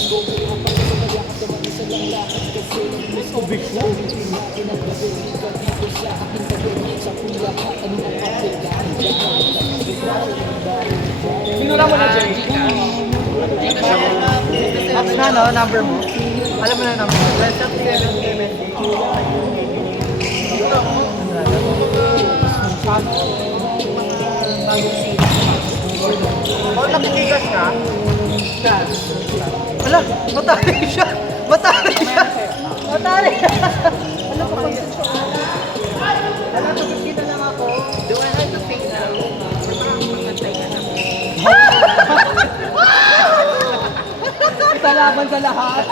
Sinura mo na, Jay. Tapos na, no? Number mo. Alam mo na number mo. Let's up 7. Oh, nakitigas ka? Wala, matari siya. Matari siya. Matari. Wala pa pang siya. Wala, pagkita lang ako. Do I have to pay now? Magantay ka na. Salamat sa lahat.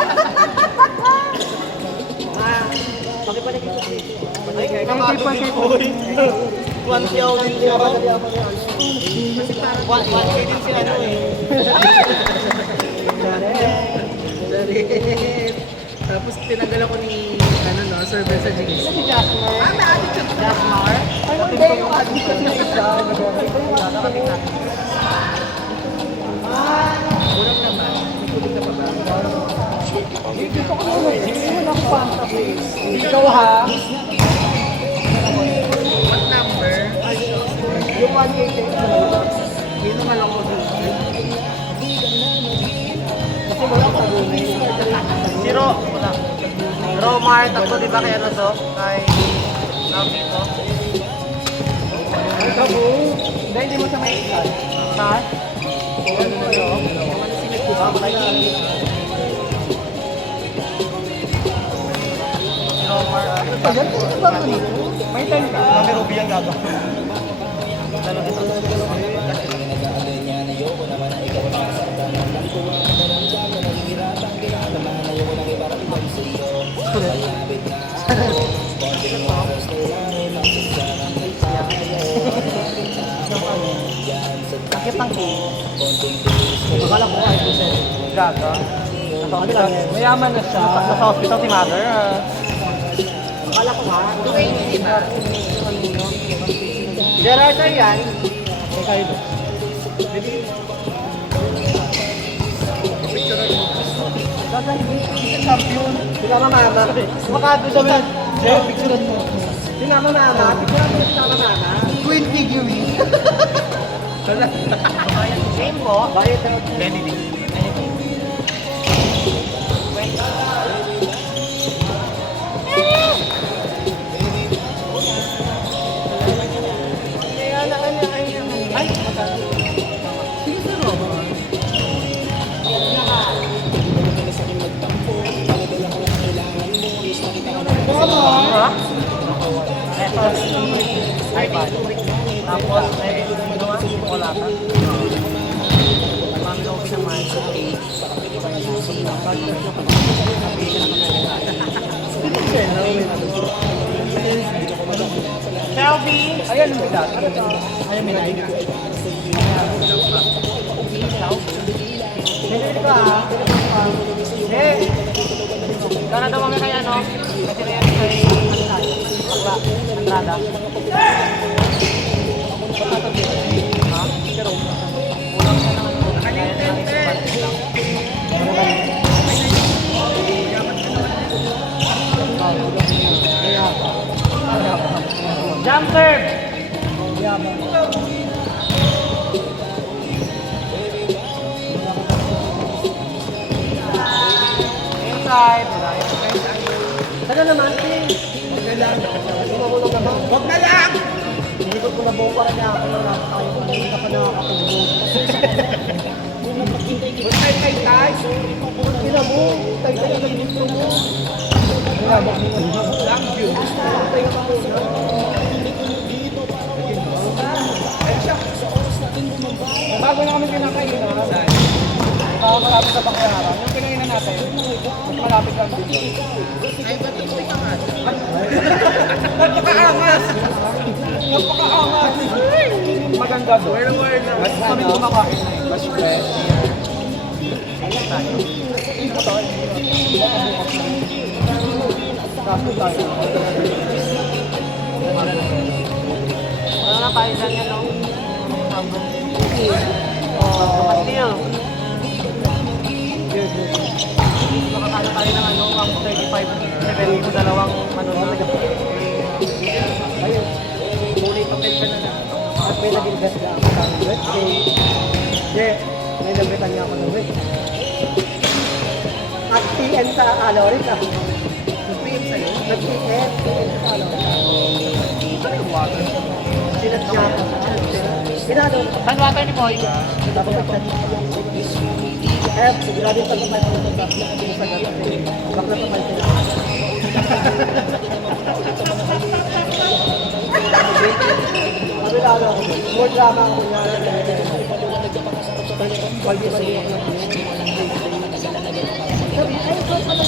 Pakipalik ito. One siya din siya. 1K din siya ano eh. Tapos tinanggal ako ni server sa Jigs. Si Jasmar. May attitude. Jasmar? Ay, hindi yung attitude na isa. Nakating natin. Ulang naman. May tubig na pa ba? Dito ko naman. Hindi mo lang panta. Ikaw ha? What number? Yung 1K. Hindi naman ako dito. Kasi wala ko sabunay. Zero. Wala. Romar, tatlo di ba kay ano to? Kay Love dito. Ay, kabo. Hindi mo sa may isa. Ha? Ano mo yun? Singit ko ba? Romar. Tagal ka ito ba ito? May time ka? Kami Ruby ang gago. Dalo ito. Sakit ang cake. Akala ko ay ito siya. Gaga. Mayaman na siya. Nasa hospital si mother. Akala ko ha. Duway hindi ba? Gerard na yan. Kayo doon. Champion. Sila mamama. Makado sabi. Jay, picturean mo. Sila mamama. Picturean mo sila mamama. Queen figurine. Game po. Bayad na. Benedict. Ay, sige sa Robert. Ha? iPad. Tapos, wala ka. Mamilo ko sa mga Shelby! Ayan yung bigat. Ayan may light. Pinili ka ha? Eh! Gana daw kami kay ano? Kasi na yan kay Andrada. Ha? Pero ulang na naman. Jump serve! Inside! Ano naman? Huwag na lang. Huwag na lang! Hindi ko na buo para niya ako na tayo. Hindi ka pa nakakatulog. Huwag tay-tay-tay. Huwag kina mo. Tay-tay ang gusto mo. Thank you. Bago na kami pinakainan, malapit sa Baclaran. Yung pinainan natin, mas malapit lang dito. Ay, ba't ito ikangas? Napaka-angas! Napaka-angas! Maganda doon. Mas kami kumakain. Mas fresh. Ayan tayo. Ito tayo. Kaso tayo. Ano na paisan yan, no? Kastil. kasi meron dito dalawang ano na. Ayun, kulay papel ka na lang. At may nag-invest na ako sa birthday. Hindi, may nagbitan niya ako ng birthday. At PM sa Aloris ah. Nag-PM sa'yo? Nag-PM sa Aloris ah. Ano yung water? Sinat niya ako sa Pinado. Saan water ni Boy? Tapos nag-chat niya. Eh, sigurado yung pagkakay ko sa bakla. Sa gata. Bakla pa man sila. Sabi lalo ako. More drama ako niya. Pag di ba niya ako sabi, ay, ito pala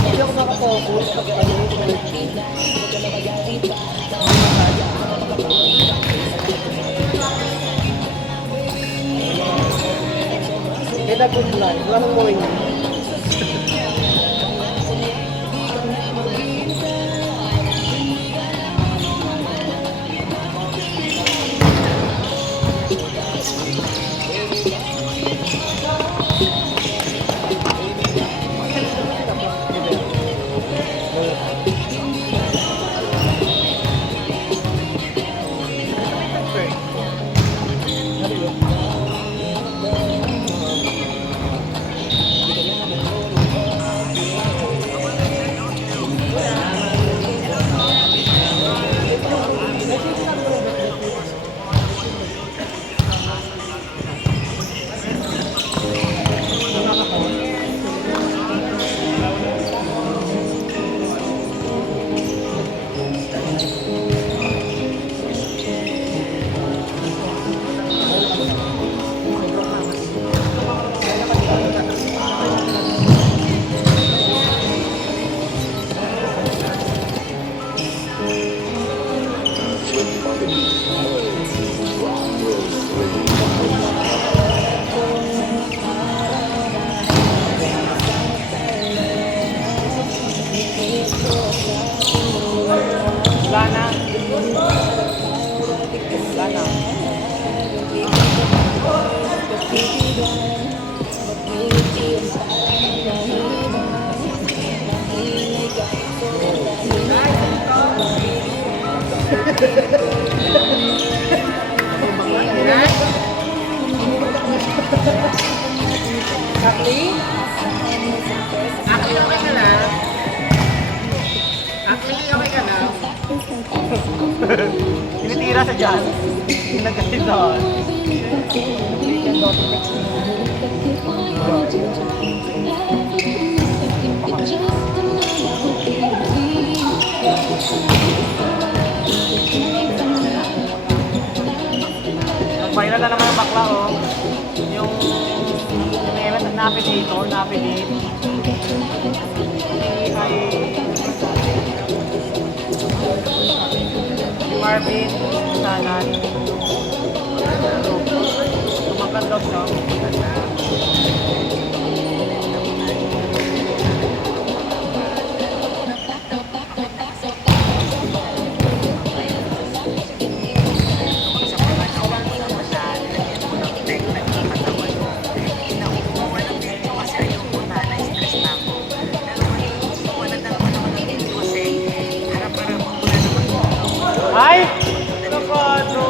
hindi ako makafocus pag ano kaya nag-good-life, wala nang morning. Wala na. Wala na. Akli? Akli, okay ka na? Akli, okay ka na? Tinitira sa dyan. Nagkakit doon. Nag-viral na naman ang bakla, oh. Yung na-affiliate. Ay si Marvin, Sanan. Tumakan daw siya. Ay! Nakado!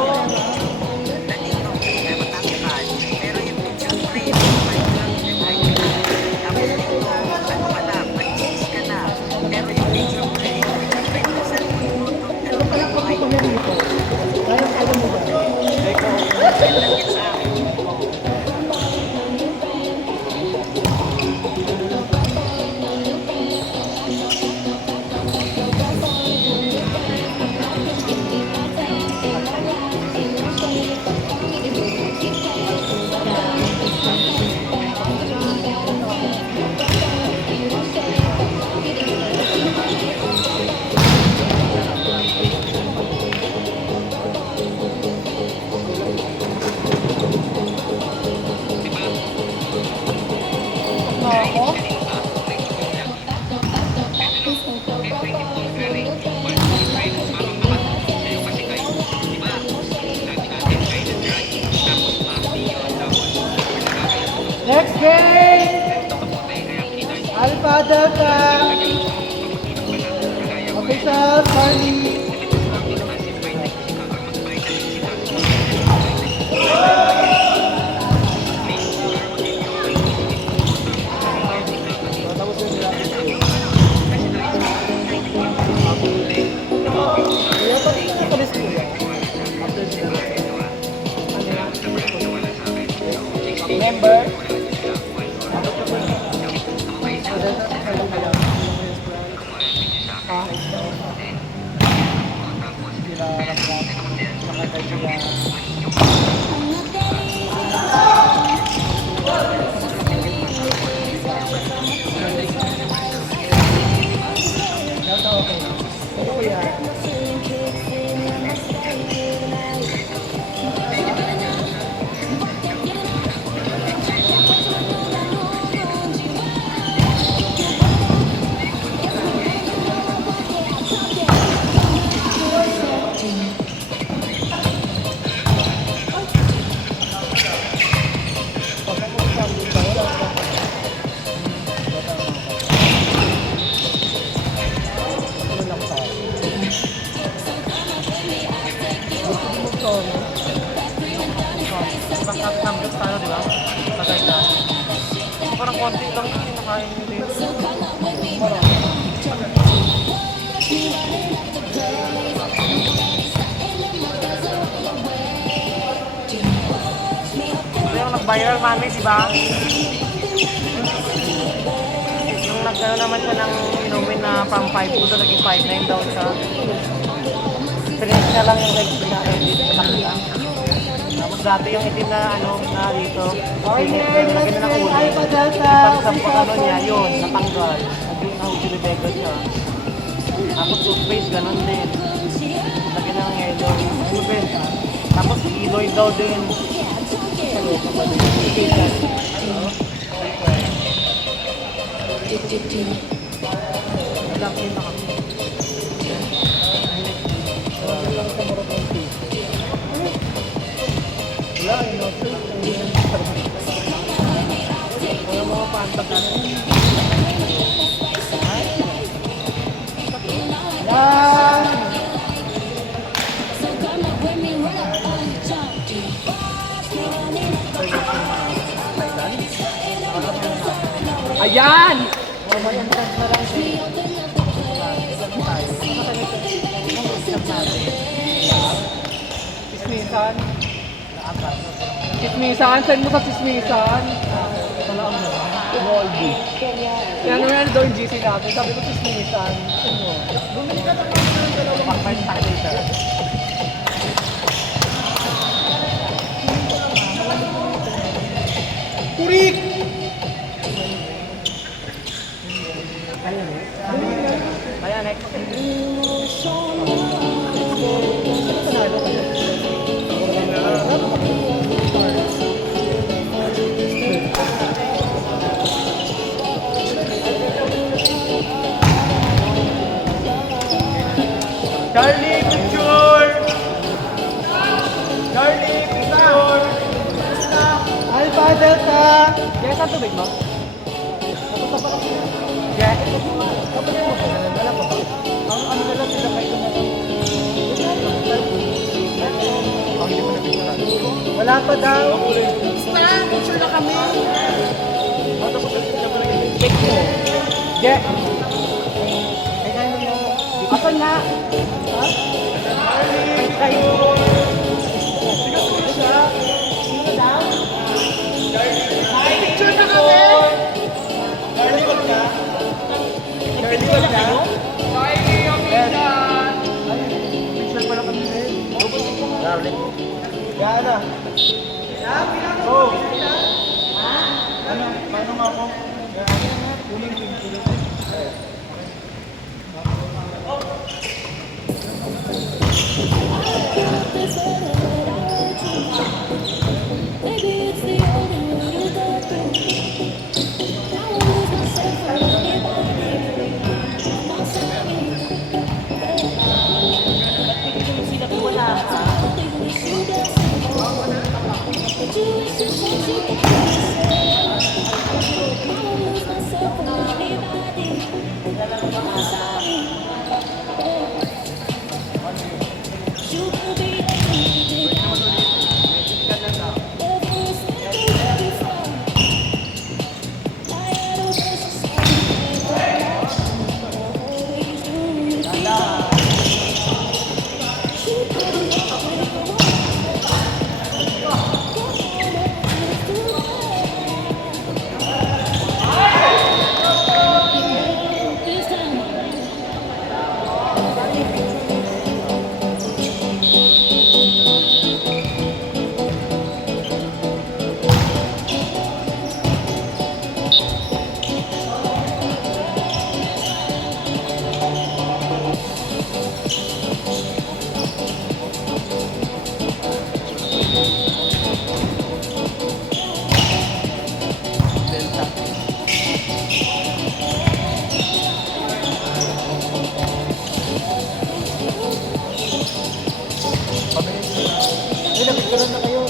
Delta. Official, Charlie. Member. Nakakambot tayo, di ba? Patay ka. Parang konti lang yun, nakain nyo din. Ito yung nag-viral mami, di ba? Nung nagkaroon naman siya ng inumin na from 5 to naging 5'9" daw siya. Finish na lang yung legs na edit sa kanila. Tapos dati yung itim na ano na dito, pinit din, lagyan na ng kulay. Pag ano niya, yun, natanggal. Naging nahugilibega siya. Tapos toothpaste, ganun din. Lagyan na ng yellow. Tapos keloid daw din. Wala kita kami. Wala, no. Wala mga pantak natin. Yan! Ayan! Sismisan. Sismisan, send mo sa sismisan. Voldy. Yan naman daw yung GC natin. Sabi ko sismisan. Bumili ka naman ng dalawang pang-part later. Kurik! Ayan, next. Charlie, picture! Charlie, picture! Alpha, Delta! Kaya saan tubig mo? Tapos na pala sila. Kaya? Kapag mo, wala pa ba? Ang ano na lang sila kayo na lang. Ang hindi ko na-picture. Wala pa daw. Stop! Picture na kami. Check mo. Yeah. Asan na? Ha? Ay, kayo. Picture na kami! Charlie, wag na. Charlie, wag na. Charlie, yung minsan! Picture pa lang kami. Charlie. Yan na. Oh! Ano? Paano nga ako? Uling picture. Maybe it's the only way to go through. I won't lose myself for anybody. My sorry. I think we should have but you wish to say you can't say. I won't lose myself for anybody. You will be needed. Every step you fall. Tired of this always do me. You couldn't this time. Ay, napicturan na kayo.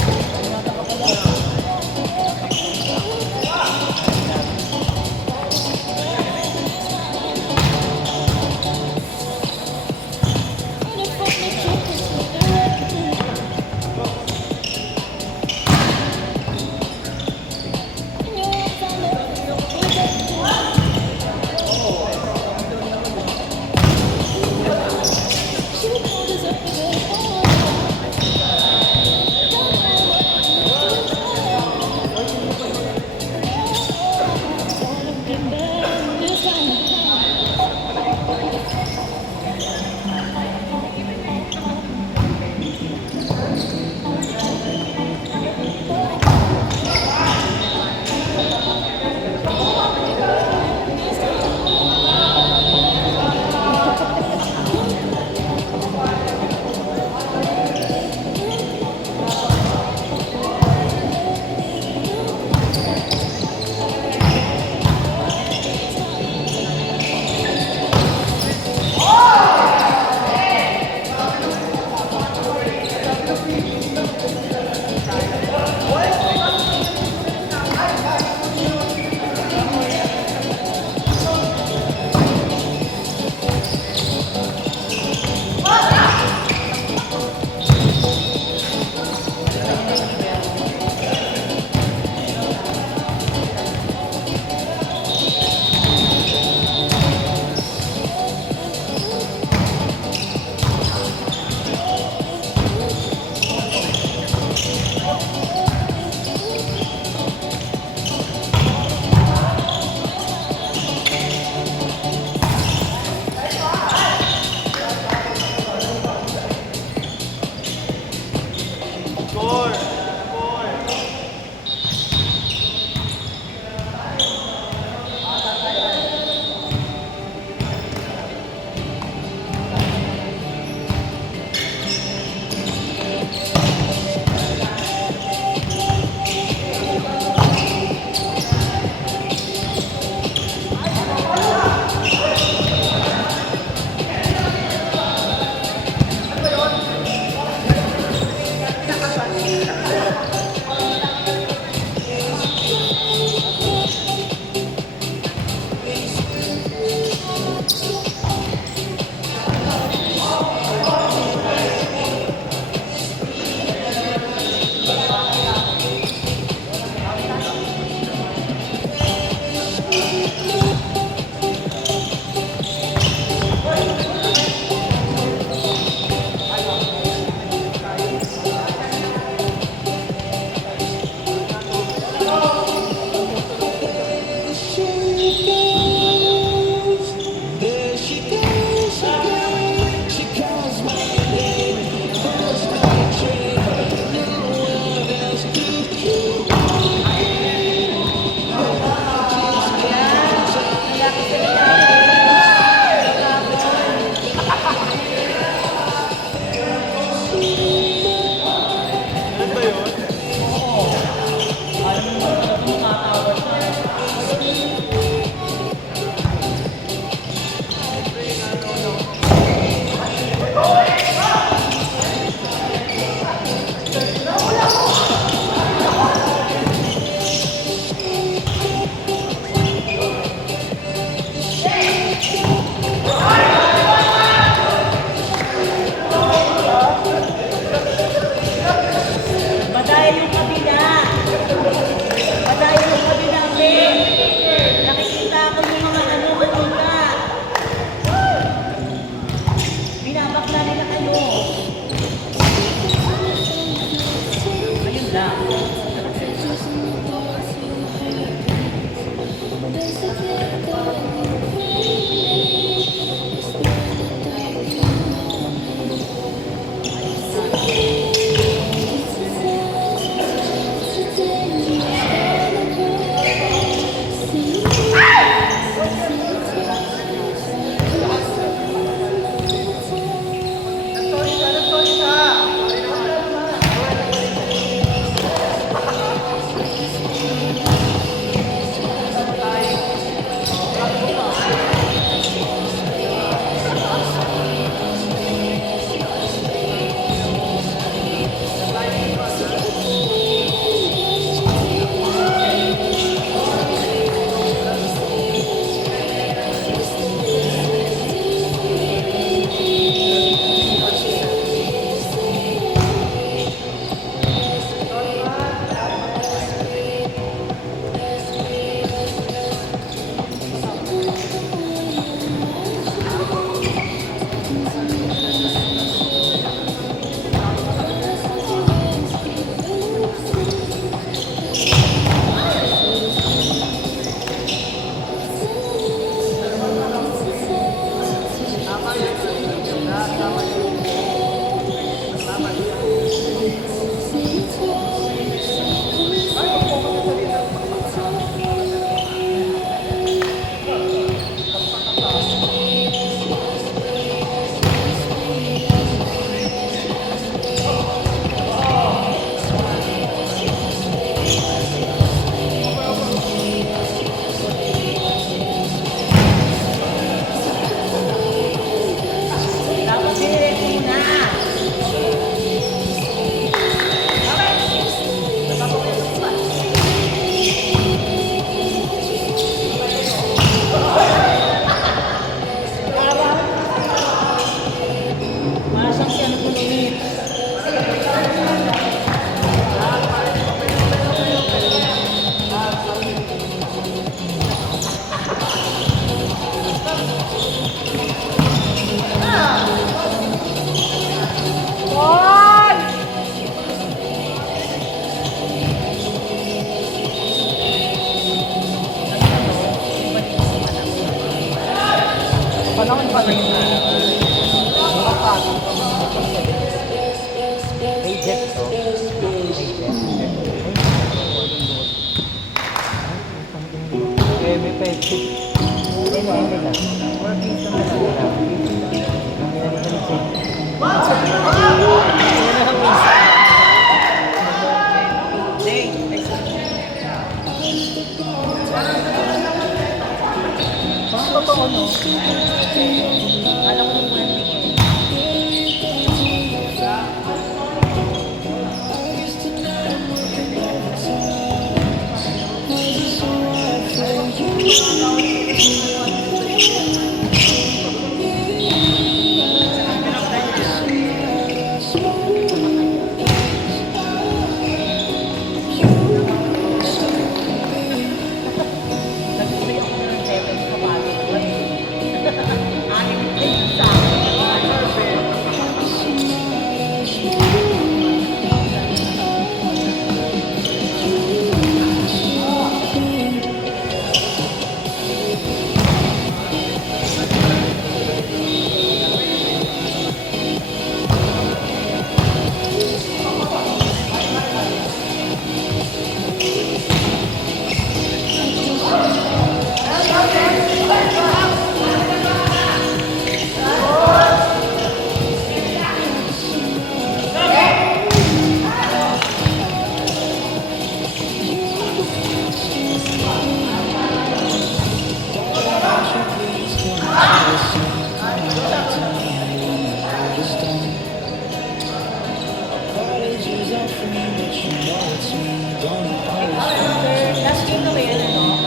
Last game na ba yan, ano?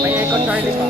May Echo Charlie pa.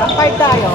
Ang 5 tayo.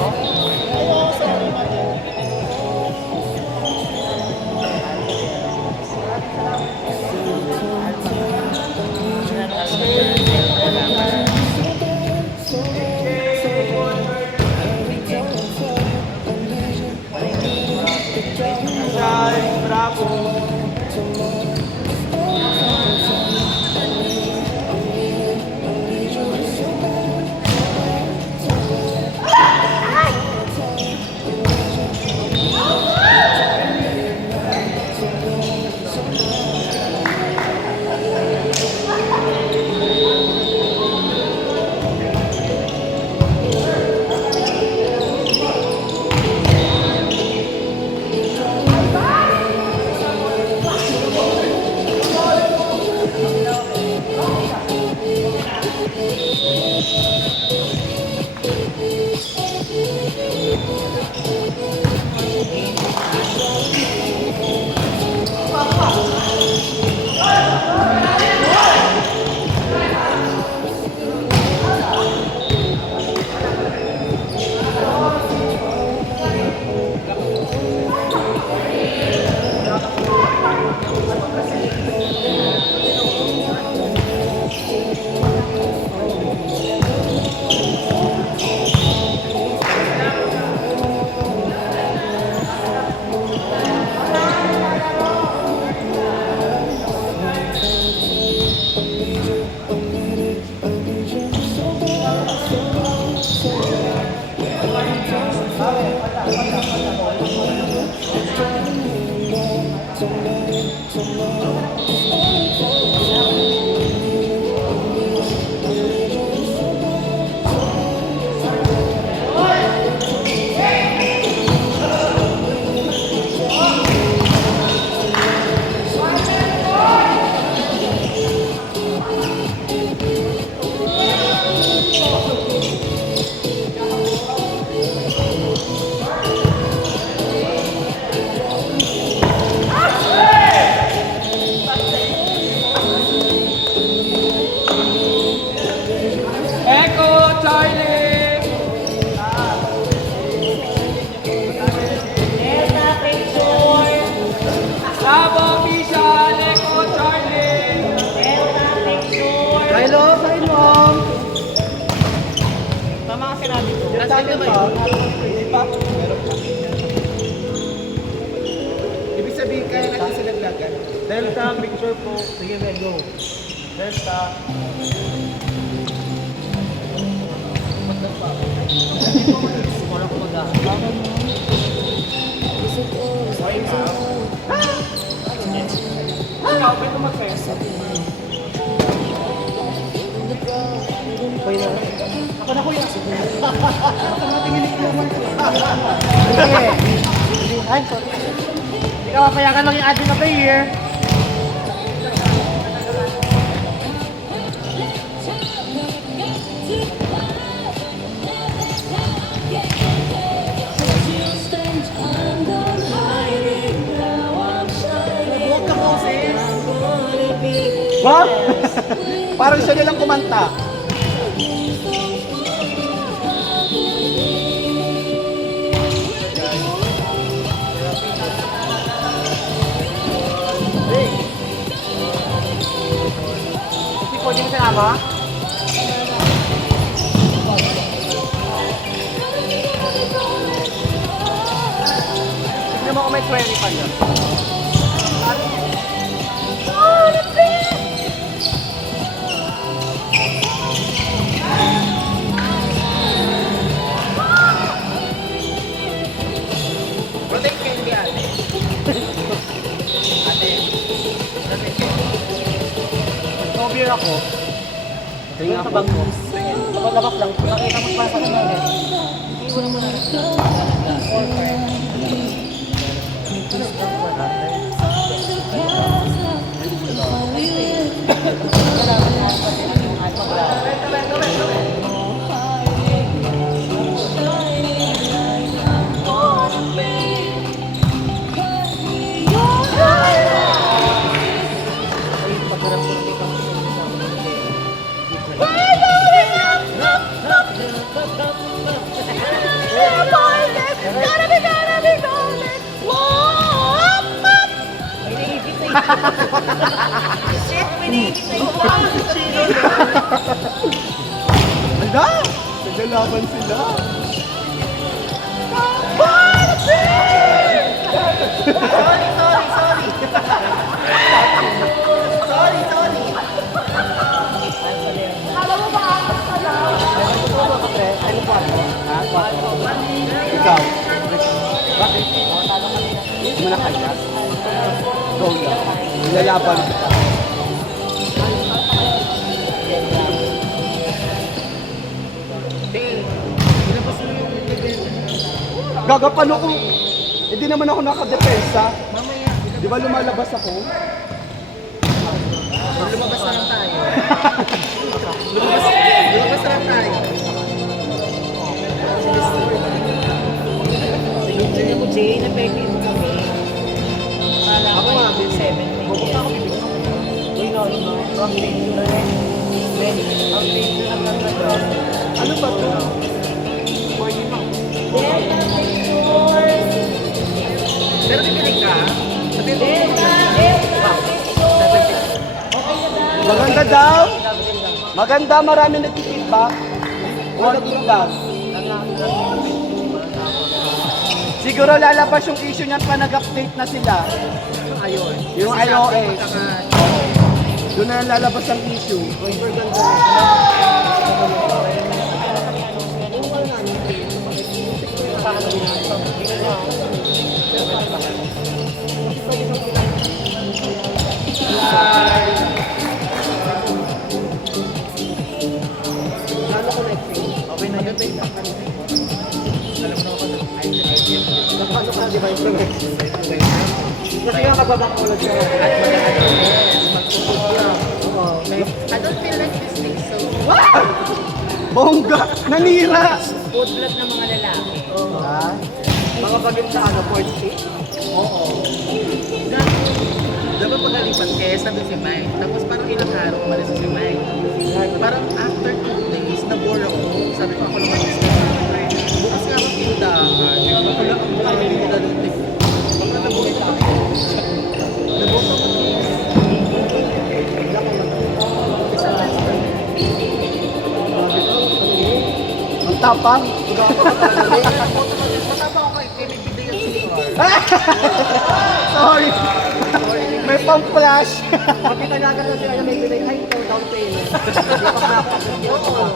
Dami pa. Hindi pa. Ibig sabihin, kaya natin sila lagan. Delta, picture po. Sige, let's go. Delta. Wala ko mag-aaral. Ikaw, pwede mag-fest. Pwede na. Ako na kuya. Ako na tingin ko naman. Ay, sorry. Ikaw, papayagan lang yung admin of the year. Huwag ka boses. Ba? Parang siya nilang kumanta. Hindi pwede mo sinama? Tignan mo kung may 20 pa yun. Protect candy ate. Ate. Protect candy. No beer ako. Ito nga po. Labas lang. Nakita mo pa sa kanila. Iwan mo na. Anda! Naglalaban sila. Ikaw? Bakit? Hindi mo nakaya? Go lang. Nilalaban kita. Gagapan ako. Hindi naman ako nakadepensa. Mamaya. Di ba lumalabas ako? Lumabas na lang tayo. Lumabas na lang tayo. Sinunod mo, Jay, na pwede mo kami. Kala ko yung 7 Bubukta ako bibig ko. Uy, no. Ang page na rin. Then, ang page na lang na daw. Ano ba to? Pero tipinig ka. Maganda daw. Maganda, marami nagtitipak. Wala feedback. Siguro lalabas yung issue niyan pa nag-update na sila. Ayun. Yung Kasi iOS. napaka- Doon na lalabas ang issue. Okay na yun. Paano ka device na Kasi nga kababang ulat siya. I don't feel like this thing so... Bongga! Nanira! Food blood ng mga lalaki. Ha? Mga bagay sa ano, fourth state? Dapat pagalipat kaya sabi si Mike. Tapos parang ilang araw umalis si Mike. Parang after 2 days, na-bore ako. Sabi ko ako naman is bukas nga ako tindahan. Wala ang dami nila doon. Baka na-bore ako. Na-bore ako. Ang tapang. Mataba ako kay Pinibigay at CR. Sorry. May pang-flash. Pati talaga na sila yung may binay, ay, ikaw down payment. Hindi pa nakakapagod.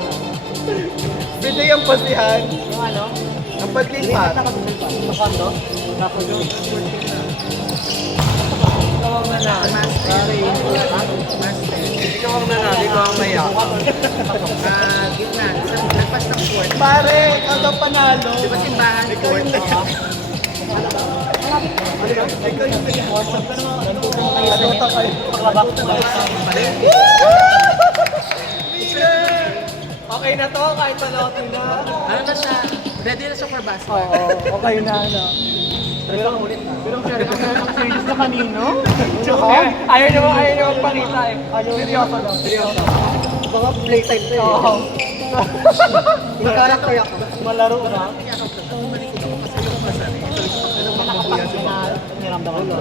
Bigay ang pasihan. Yung ano? Ang paglipat. Sa kondo? Tapos yung ikaw ang nanalo. Master. Ikaw ang nanalo, ikaw ang mayak. Gitna. Nagpas ng court. Pare, ikaw daw panalo. Di ba simbahan court? Ang Okay na to, kahit panotin na. Ano na siya? Ready na siya for basket. Oo, okay na, ano. Pero ulit na. Pero serious na kanino? Ayaw niyo magpakita eh. Seryoso daw, seryoso. Baka playtime to eh. Oo. May character ako. Malaro na. Niramdaman ko.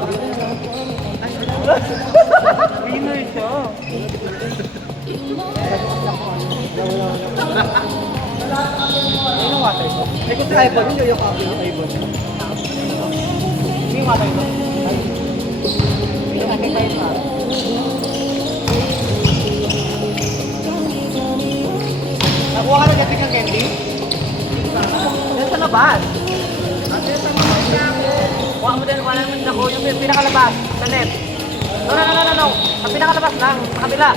Winner siya. Ayun ang water ko. Ay, kung si Ibon, yun yung copy ng Ibon. Hindi yung water ko. Yung aking kayo pa. Nakuha ka ng gating ng candy? Yan sa labas. Kuha mo din, kuha naman ako. Yung pinakalabas, sa net. No. Sa pinakalabas lang, sa kabila.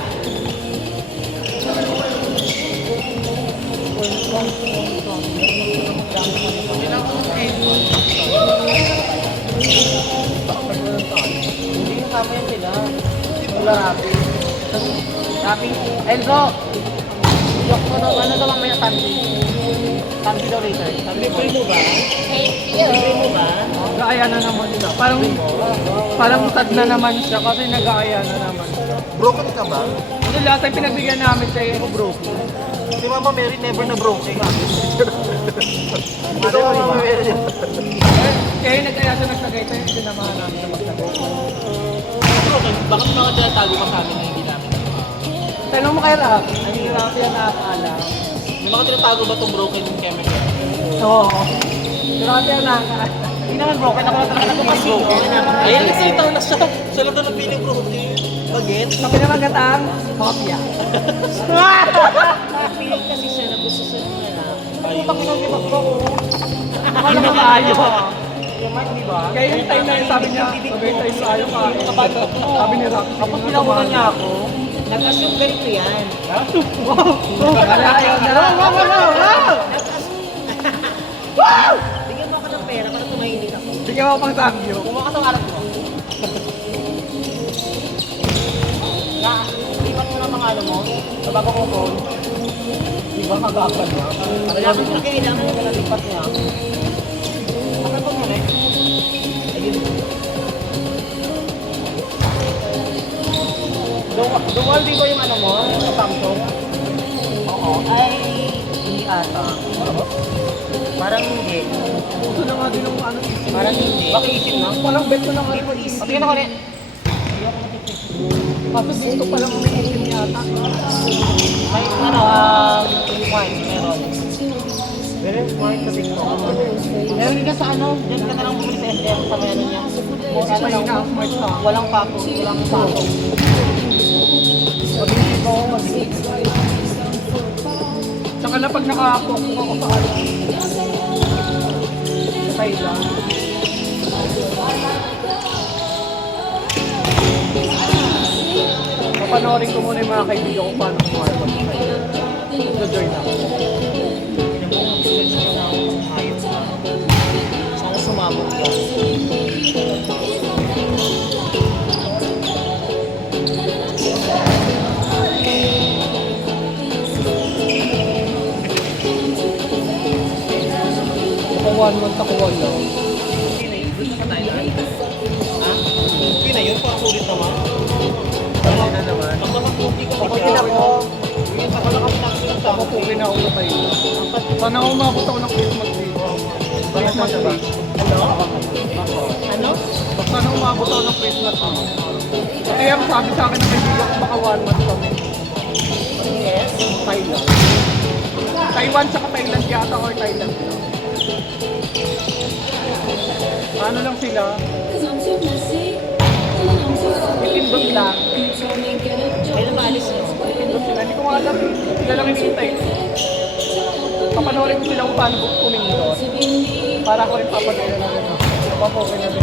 Hindi kasama yan sila. Wala rapi. Rapi. Enzo! Yok mo daw, ano daw mamaya Tansi? Tansi daw later. Libre mo ba? Libre mo ba? Nag-aaya na naman siya. Parang sad na naman siya kasi nag-aaya na naman siya. Broken ka ba? Kasi lahat ay pinagbigyan namin sa iyo, broken. Si Mama Mary never na broken. Ano Ito Mama Mary. Kaya nag-aaya siya nagsagay tayo, hindi naman namin na magsagot. Bakit mga tinatago ka sa amin na hindi namin? Tanong mo kay Rap, ano yung Rap yan nakakaalam? May mga tinatago ba itong broken chemical? Oo. Si Rap yan nakakaalam. Hindi naman broken, ako na talaga itong broken. Ayan, nagsalita na siya. Siya lang daw nagpiling broken. Bagit? Sabi naman gatang, kopya. Nagpiling kasi siya na gusto siya na lang. Puta ko nang ibag ko. Ano ba tayo? Yung mic, di ba? Kaya yung time na yun, sabi niya, sabay tayo sa ayaw ka. Sabi ni Rap, Kapag pinakunan niya ako, nag-assume ganito yan. Kaya ayaw na. Bigyan mo ako ng pera para tumahimik ako. Bigyan mo pang tangyo. Kumuha ka sa alat mo. Na, lipat mo ng mga ano mo, sa bago mo phone. Di ba magagal na? Malapit na kailangan mo na lipat niya. Kapag po muna eh. Ayun. Dual di ba yung ano mo? Yung sa Samsung? Oo. Ay, hindi ata. Parang hindi. Gusto na nga din ng ano. Parang hindi. Baka isip na? Walang bet na lang ano. Patingin ako ulit. Kaso dito pa lang umiitim yata. May ano, wine, meron. Meron wine sa TikTok. Meron din ka sa ano, dyan ka na lang bumili sa SM sa meron niya. Mura pa yun ang smart sa. Walang papo, walang papo. Pag hindi ko ako mag-iit. Tsaka na pag nakapok ako sa ano. Sa Thailand. Papanoorin ko muna yung mga kaibigan ko paano kumarapot sa Thailand. Nag-join ako. Sana sumabot ka. Ako 1 month ako wala. Ha? Okay na yun, parang sulit naman. Tama na naman. Pag nakapugli ka pa Okay na ako. Yung sa pala kami natin sa Ako okay na ako sa Thailand. Sana umabot ako ng Christmas Day. Christmas Day. Ano? Sana umabot ako ng Christmas Day. Kaya sabi sa akin ng kaibigan ko baka 1 month kami. Yes. Thailand. Taiwan tsaka Thailand yata or Thailand lang. Ano lang sila? Itindot lang. Kailan maalis nyo? Itindot sila. Hindi ko nga alam. Sila lang hinihintay. Papanoorin ko sila kung paano tumindot. Para ako rin papagaya na rin. Papokin na rin.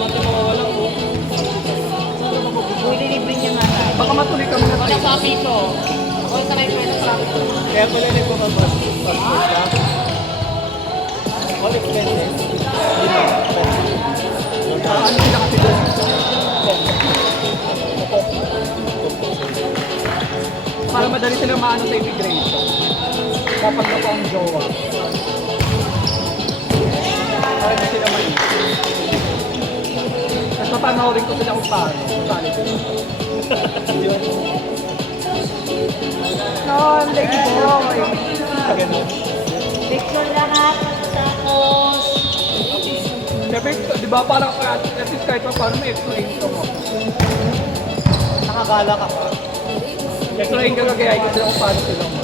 naman ito mawawala ko. Uy, lilibre niya nga tayo. Baka matuloy kami na tayo. Sa piso. O, sa kayo pwede sa akin. Kaya pala nagpapabas. Passport lang. All expenses. Ano sila kasi doon? Para madali sila maano sa immigration. Kapag na po ang jowa. Para hindi sila mali. Tapos mapanoorin ko sila kung paano. Paano sila. No, lady boy. Ganun. Picture lang ha. Tapos, Siyempre, di ba parang at least kahit pa paano may explain ko mo. Nakagala ka pa. Explain ko kagaya ko sila kung paano sila mo.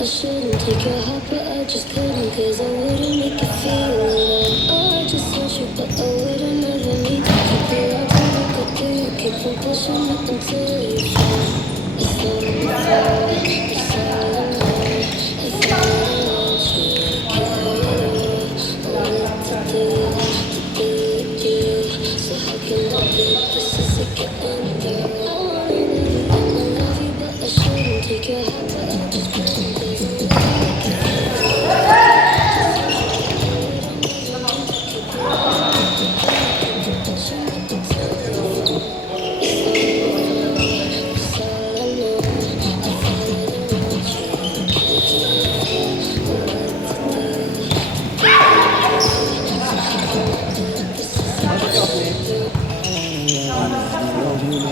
I shouldn't take your heart, but I just couldn't, cause I wouldn't make it feel right. Oh, I just want you, but I wouldn't ever need to keep you out to look at you. Keep on pushing it until you fall. It's all alone, it's all alone. If I didn't want you, I want to do with you. So how can I be this is a get under? I wanna love you, but I shouldn't take your heart, but I just couldn't, cause I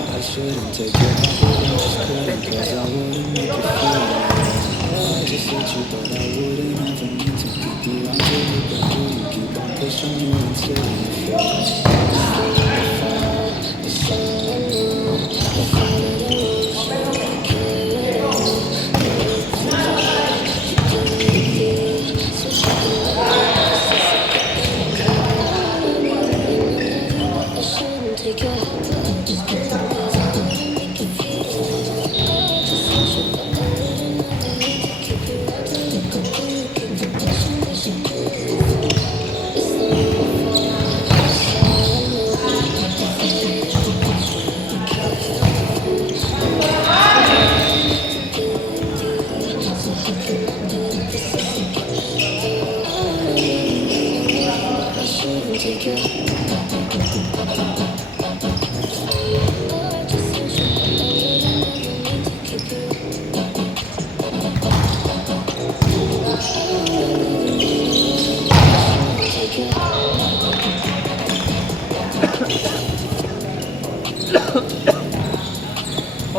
I shouldn't take your heart, but I just couldn't, cause I wouldn't make it feel right. Oh, I just want you, but I wouldn't ever need to keep you out to look at you. You keep on pushing me until you fall. I shouldn't take your heart, but I just couldn't, cause I wouldn't make it feel right. I just want you, but I wouldn't ever need to keep you out to look at you. Keep on pushing me until you fall. It's not your fault, I shouldn't take your heart.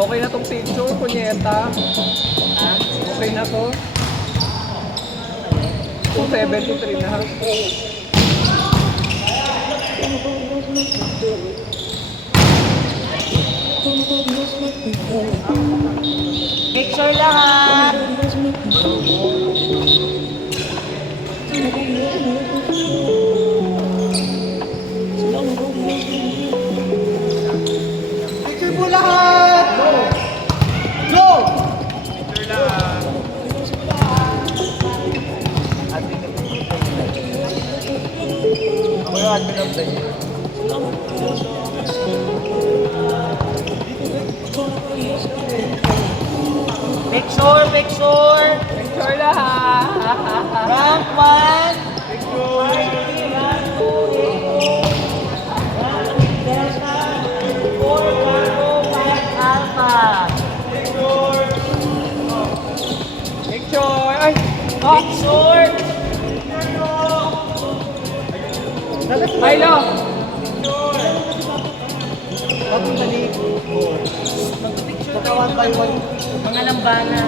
Okay na tong picture, kunyeta. Okay na to. 273 na. picture lang ha. Picture po lahat! Go! Ako yung admin of the year. Picture, picture. Picture lahat. Rank 1. Picture. Ay! Oh! Picture. Milo! Bakit mali? Baka one by one. Mga lambana.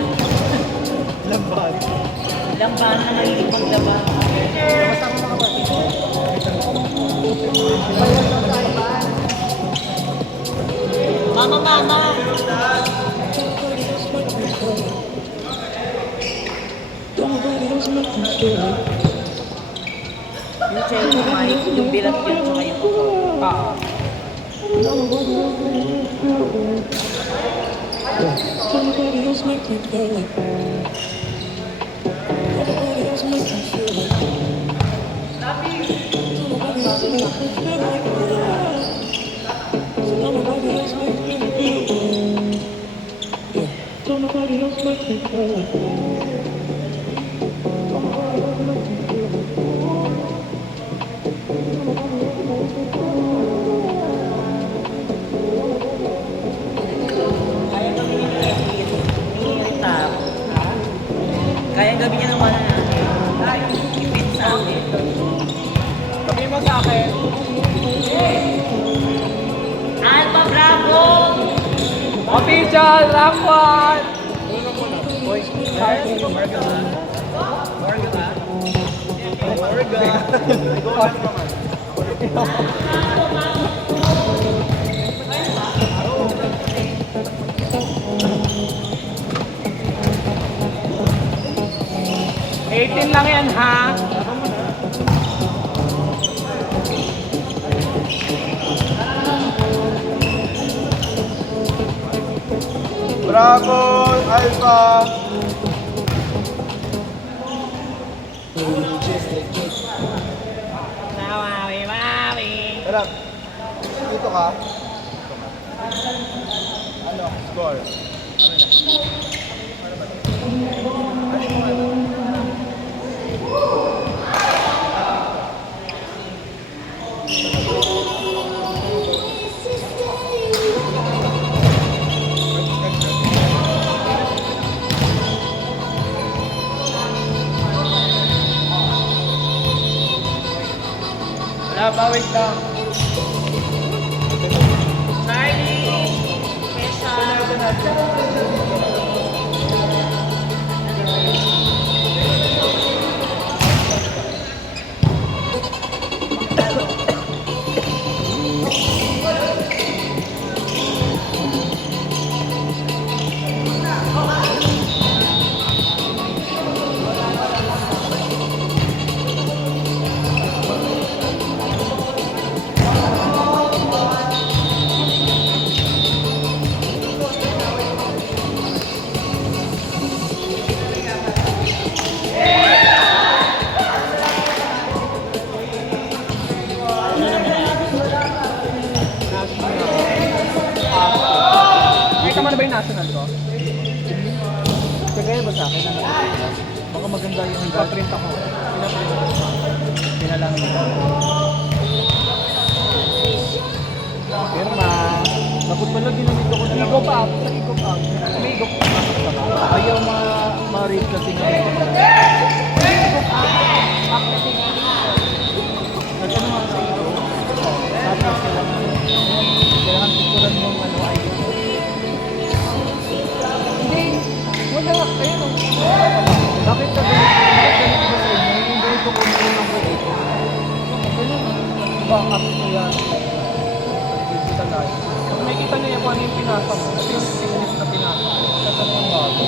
Lambat. Lambana na mahilig maglaba. Kasama mga kapatid. Bayan lang tayo ba? Yung cherry mic, yung bilat yun, tsaka yung ako. Ah. Nobody else make me feel like nobody else make me feel like nobody else make me feel like nobody else make me feel yeah. Don't nobody else make me feel like don't nobody else make me feel Kaya gabi niya naman natin. Ipit sa akin. Sabi mo sa akin. Alpha Bravo! Official, Ramon! $18 lang yan, ha? Bravo, Alpha. Tara, dito ka. Ano, score? Wala pa, wait lang. Nakita mo na ba yung national ko? Kagaya ba sa akin? Ano? Baka maganda yung Paprint ako. pinalangin ko. Pirma. Bakit pala ginamit ko na lang. Igop up. Igop up. Igop up. Ayaw ma-read kasi nga. Nagano nga sa ito. Tapos kailangan picturean yung ano ay. Hindi. Wala. Ayun o. Bakit ka ganito ba sa inyo? Yung ganito ko nyo lang ko dito. Ganun. Backup ko yan. Digital life. Kung nakikita niyo yung kung ano yung pinasa mo, ito yung finish na pinasa mo. Ito na yung bago.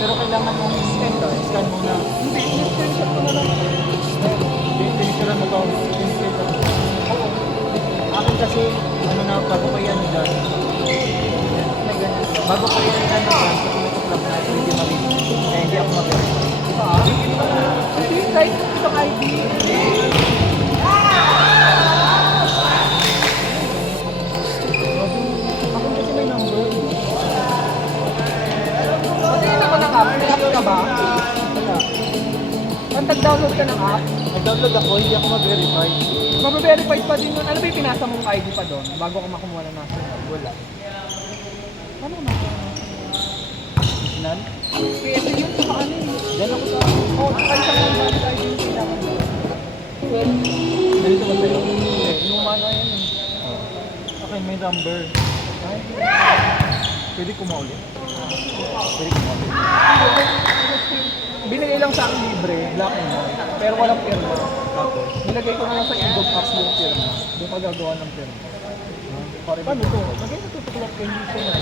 Pero kailangan mong scan ka. Scan mo na. Hindi, screenshot ko na lang. Pinicturean mo to. Pinicturean mo. Oo. Akin kasi, ano na, bago ko yan dyan. May ganyan. Bago ko yan dyan, tumitok lang na hindi ma-read. Kaya hindi ako mag-verify. Hindi, kahit itong ID. Ako kasi may number. Pagkakita ko ng app, may app ka ba? Wala. Pag nag-download ka ng app, Nag-download ako, hindi ako mag-verify. mabe-verified pa din yun. Ano ba yung pinasa mong ID pa doon bago ka makumuha ng national? Wala. Ano na? Nan? PS yun sa ano eh. Yan ako sa... Oo, kahit sa mga valid ID yung kailangan mo. Ganito ba sa'yo? Hindi, luma na yun eh. Okay, may number. Ay. Pwede kumaulit. Pwede kumaulit. Binigay lang sa akin libre, black and white. Pero walang pirma. Tapos, Nilagay ko na lang sa Igop app yung pirma. Doon ka gagawa ng pirma. Paano to? Lagay natutuklap ko hindi siya na.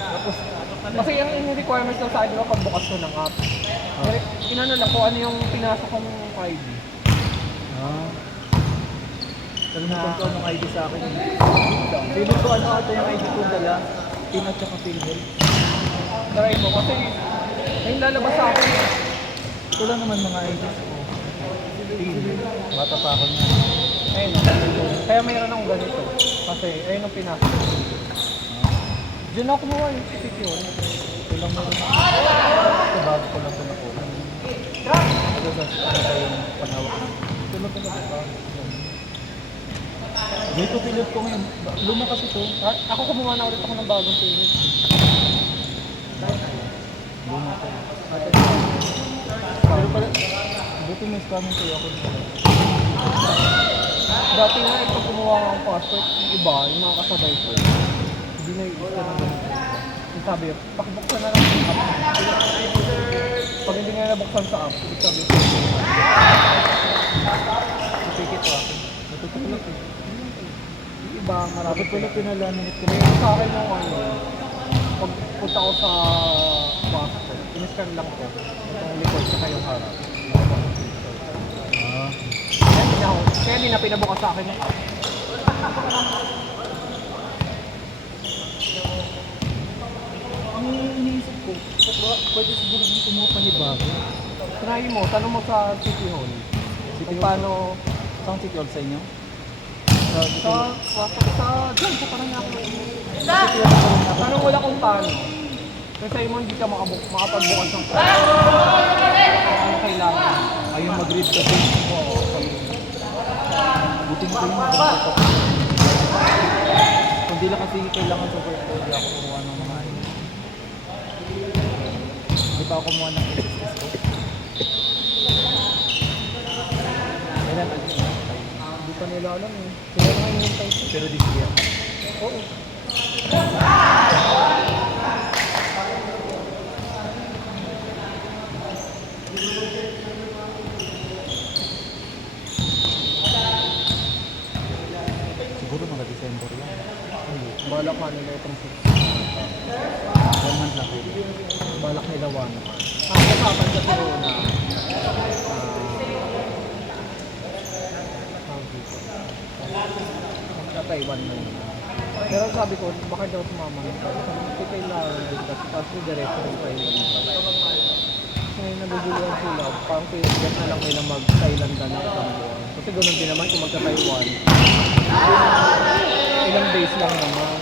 Tapos, kasi yung requirements lang sa akin, di ba, pagbukas ko ng app. Inano lang kung ano yung pinasa kong ID. Kalimutan ko anong ID sa akin. Feeling ko ano ata yung ID ko dala. Pin at saka PhilHealth. Try mo, kasi ayun lalabas sa akin. Ito lang naman mga IDs ko. Pin. Bata pa ako na. Ayun, kaya mayroon akong ganito. Kasi ayun ang pinasa ko. Diyan ako kumuha yung ticket yun. Ito lang meron. Ito bago ko lang ito nakuha. Ito sa ano ba yung panawak. Ito lang ito nakuha. Dito pinod ko ngayon. Luma kasi ito. Ako kumuha na ulit ako ng bagong ticket. Luma ko. Pero pala, buti may scamming kayo ako nito. Dati nga, ito kumuha nga ang passport, yung iba, yung mga kasabay ko. Hindi na yung isa na ganito. Yung sabi, pakibuksan na lang yung app. Pag hindi nga nabuksan sa app, yung sabi ko. Ticket ko ako. Natutulog eh. Yung iba, marami Bakit pala pinalaminit ko na Mayroon sa akin yung ano, pag punta ko sa passport, in-scan lang ko. Itong likod sa kayong harap. Kaya hindi na pinabukas sa akin yung app. Ang iniisip ko, pwede siguro hindi kumuha panibago. Try mo, tanong mo sa City Hall. City Kung Hall? paano, Saan City Hall sa inyo? dyan, sa Paranaque. Tanong wala kung paano. Kasi sa'yo mo hindi ka makapagbukas ng ano kailangan. Ayaw mag-read kasi. Oo, Buti mo ko yung maganda ko. Kung di lang kasi kailangan sa work ko, di ako kumuha ng mga ano. Di pa ako kumuha ng SSS ko. Kailan ano? hindi pa nila alam eh. Sila na yung hintay ko. Pero this year. Oo. Siguro mga December yan. Balak nga nila itong 1 month lang. balak nila 1 month. Ang usapan kasi roon na magka-Taiwan na yun. Pero sabi ko, baka daw sumama ng sabi ko, kailangan din kasi kasi diretso ng Thailand. Kasi ngayon naguguluhan sila, parang pinagyan na lang nila mag-Thailand na ng isang buwan. Kasi ganoon din naman kung magka-Taiwan. Ilang days lang naman.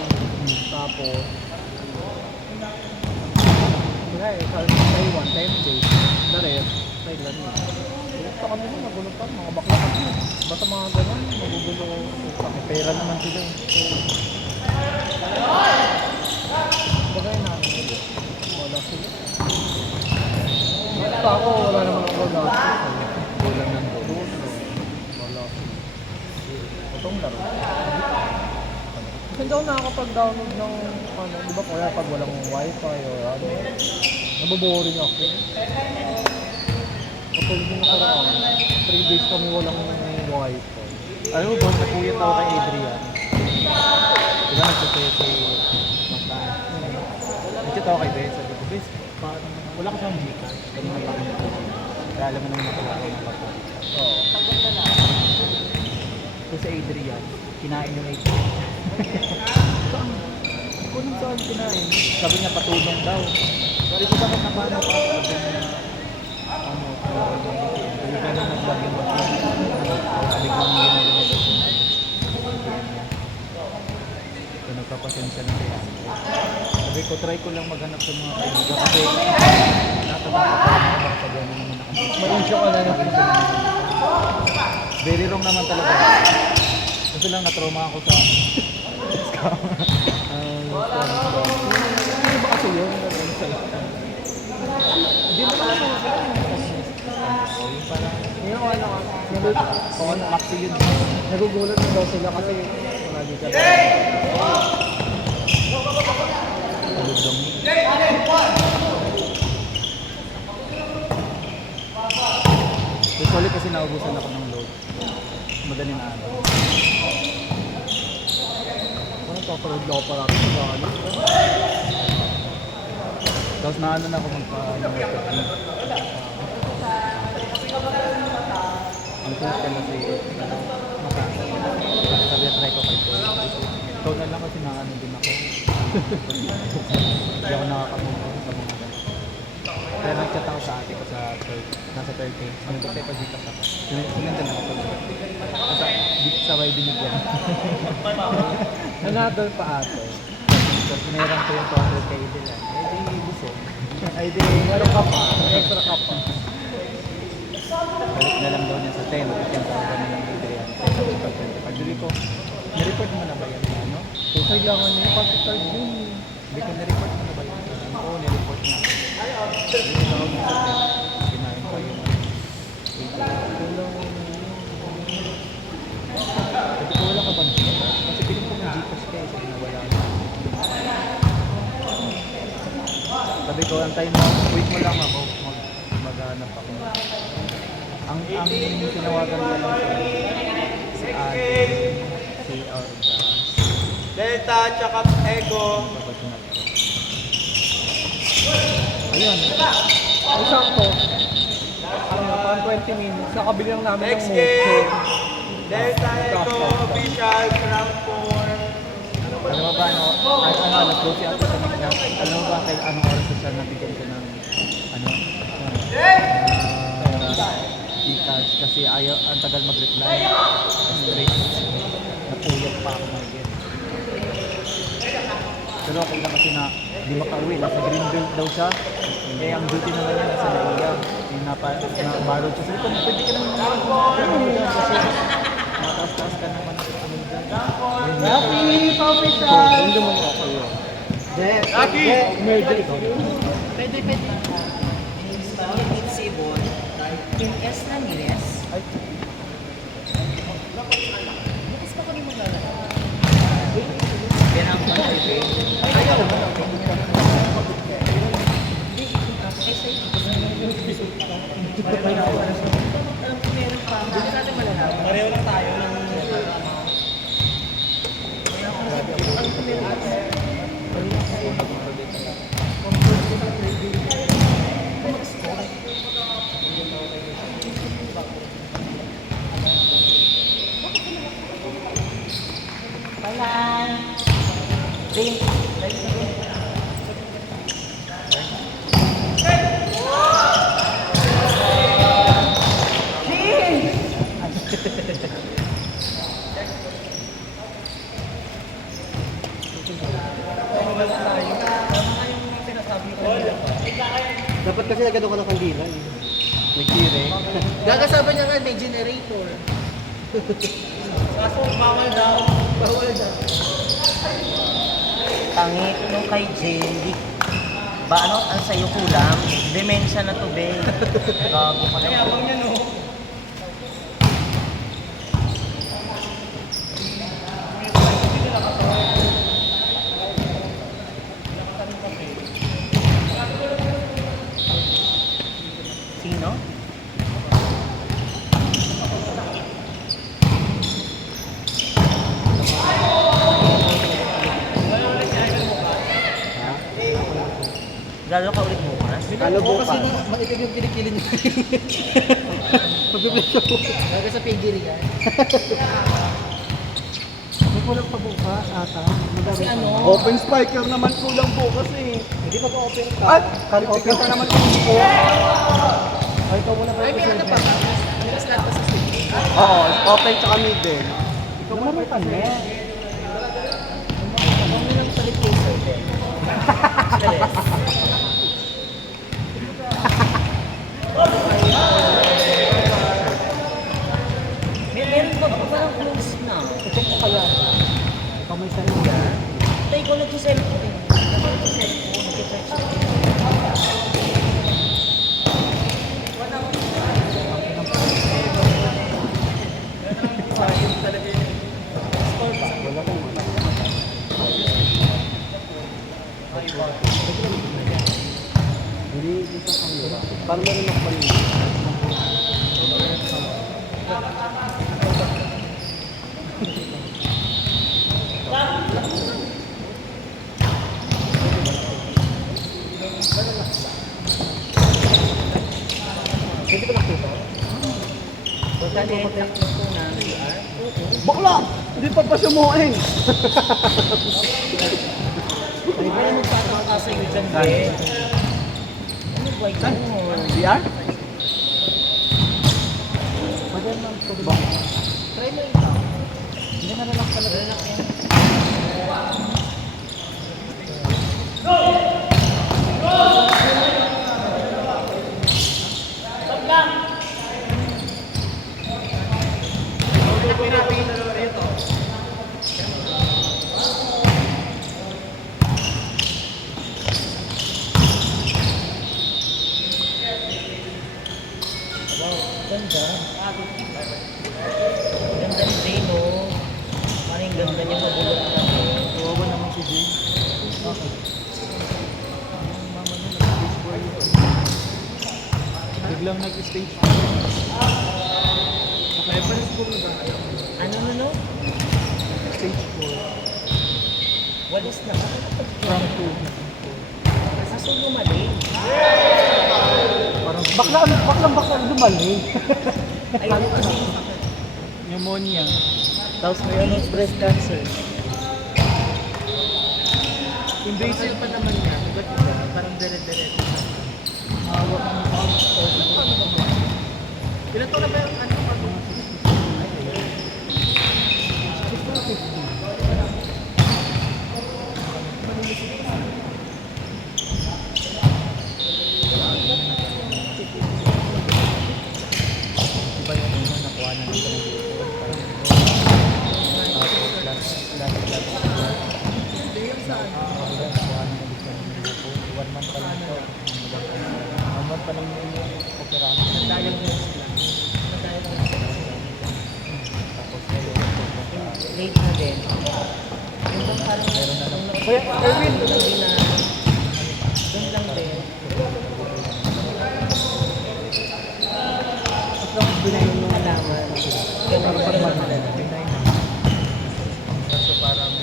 Tapos, kaya sa Taiwan, 10 days. The rest, Thailand yun. Sa kanila, magulo pa, mga bakla kasi. Basta mga ganyan, magugulo sa May pera naman sila eh. bagay namin. Wala sila. Basta ako, wala naman ako gastos. Kulang ng doon. Wala sila. Itong laro. Kasi hindi ako nakakapag-download ng, ano, di ba kaya pag walang wifi or ano, naboboring ako. Kapag yung nakaraan, 3 days kami walang wifi. Alam mo ba, napuyat ako kay Adrian. Diba nagsasayo si Magdaan? Nagchat ako kay Beth. Sabi ko, Beth, wala ka siyang Gcash. Kanina pa kami nagsasayo. Kaya alam mo naman na wala akong napapagkakas. Oo. So si Adrian, kinain yung Adrian. Saan? Kung saan kinain? Sabi niya patulong daw. Sabi ko bakit na paano pa? Sabi niya, ano, hindi ka na nag-vlog yung mag-vlog. Sabi ko hindi na ginagawa. So nagpapasensya na kaya. Sabi ko, try ko lang maghanap sa mga kaibigan kasi nataba ko pa naman pag gano'n naman ako. May-issue ka na Mag-issue naman. Very wrong naman talaga. Kasi lang na-trauma ako sa scam. Ano ba kasi yun? Hindi mo naman ako. Yung parang, Ngayon ano ka? maxi yun. Nagugulat na daw sila kasi wala dito. Tulog lang yun. Usually kasi naubusan ako ng load. Madaling araw. Nagpaparod lang ako parati sa galit. Tapos naano na ako magpa-united. Ang push ka na si sabi na try ko kay Paul. Ikaw na lang kasi naano din ako. Hindi ako nakakapunta sa mga ganun. Kaya nag-chat ako sa ate ko sa third, nasa 13. Sabi ko, tayo pag-dictas ako. Sinundan ako pag kasi dito sa way binigyan. Another pa ate. Tapos pinahiram ko yung 200k nila. Eh di busog. Ay di, meron ka pa. Extra ka pa. Balik na lang daw niya sa 10. Kasi ang tawag na lang dito yan. 10 pag-dili ko, nireport mo na ba yan? Ano? So, kailangan niya yung pag-card din. Hindi ko nireport mo na ba yan? Oo, nireport na. Yung tawag niya sa 10. Kinain pa yung 80. Sabi ko, wala ka bang Gcash? Kasi piling ko ng Gcash kayo. Sabi na wala na. Sabi ko, antayin mo. Wait mo lang ako. Maghanap ako. Ang tinawagan ko lang si Ate, si Orga, Delta, tsaka Echo. babatunat ko. Ayun. Ay, sakto. Parang 20 minutes. Nakabili lang namin ng Next mocho. game. Delta, Echo, official, round 4. Alam mo ba, alas 12 ako sa Migna. Alam mo ba, kay anong oras na siya nabigyan ko ng, Gcash kasi ayaw, ang tagal mag-reply. Straight. Napuyag pa ako mag-get. Pero okay lang kasi na hindi makauwi. Nasa Greenbelt daw siya. Eh, ang duty naman niya nasa Naiya. Yung na-borrowed siya. Sabi ko, pwede ka naman kasi mataas-taas ka naman sa amin dyan. Happy pa-official! Hindi mo ako yun. Lucky! Medyo ikaw. Pwede. Yung Sibon, yung S na Miles. Bukas pa ko rin maglalaro. Yan ang pag-ibig. Ayaw naman ako. Pareho lang tayo ng Dapat kasi agad ako ng kandila. May kire. Gagasabi niya nga, may generator. Kaso bawal daw. Bawal daw. tangi nung kay Jelly. Ba ano, ang sayo kulang? Demensya na to, be. Gago ka na. Abang niya no. Sino? Lalo ka ulit bukas? Ano po kasi maitig yung kinikili niyo. Pag-bless ako. Gaga sa pigiri yan. May kulang pa bukas ata. Kasi ano? Open spiker naman kulang bukas eh. Hindi pag-open ka. At kan open ka naman kung hindi ko. Ay, ikaw muna Ay, may ano pa ba? May slot pa sa stage. Oo, open tsaka middle. Ikaw muna pa niya. Abang mo lang sa replacer din. Meron ba parang close na? Check ko kaya. Ikaw may sarili. Tay ko nag-cellphone eh. Nag-cellphone. Nag-cellphone. Hindi, isa kami. Parang meron ako kanina. Naka-netlock na po na VR. Bakla! Hindi pa pa siya muing. Ay, pero magpapang ka sa'yo dyan, Ben. Ano ba ito? VR? Pwede naman ito. Try mo ito. Hindi na lang talaga. Relax yan. Ganda. Ganda ni Jay, no? Parang yung ganda niya mabulok na. Kawawa naman si Jay. Okay. Mama niya nag-stage 4 yun. Biglang nag-stage 4. Okay, pa rin siguro ba? Ano? Stage 4. Walis na. From 2. Kaso gumaling. Parang Bakla lumaling. Ayun kasi. pneumonia. Tapos may ano, breast cancer. Invasive pa naman niya. Ba't iba? Parang dire-diretso. Hawak ang ilan taon na ba yung ano? Iba yung una nakuha na nito ng grupo. Tapos hindi yung saan? Nakuha na nito ng grupo. 1 month pa lang ito. 1 month pa lang yung operasyon. Nag-diagnose sila. Tapos Late na din. Yung bang parang meron na lang. Kuya, Erwin, doon lang din. Binayin yung alaman. Ganun pa rin naman. Pinay na. Kaso parang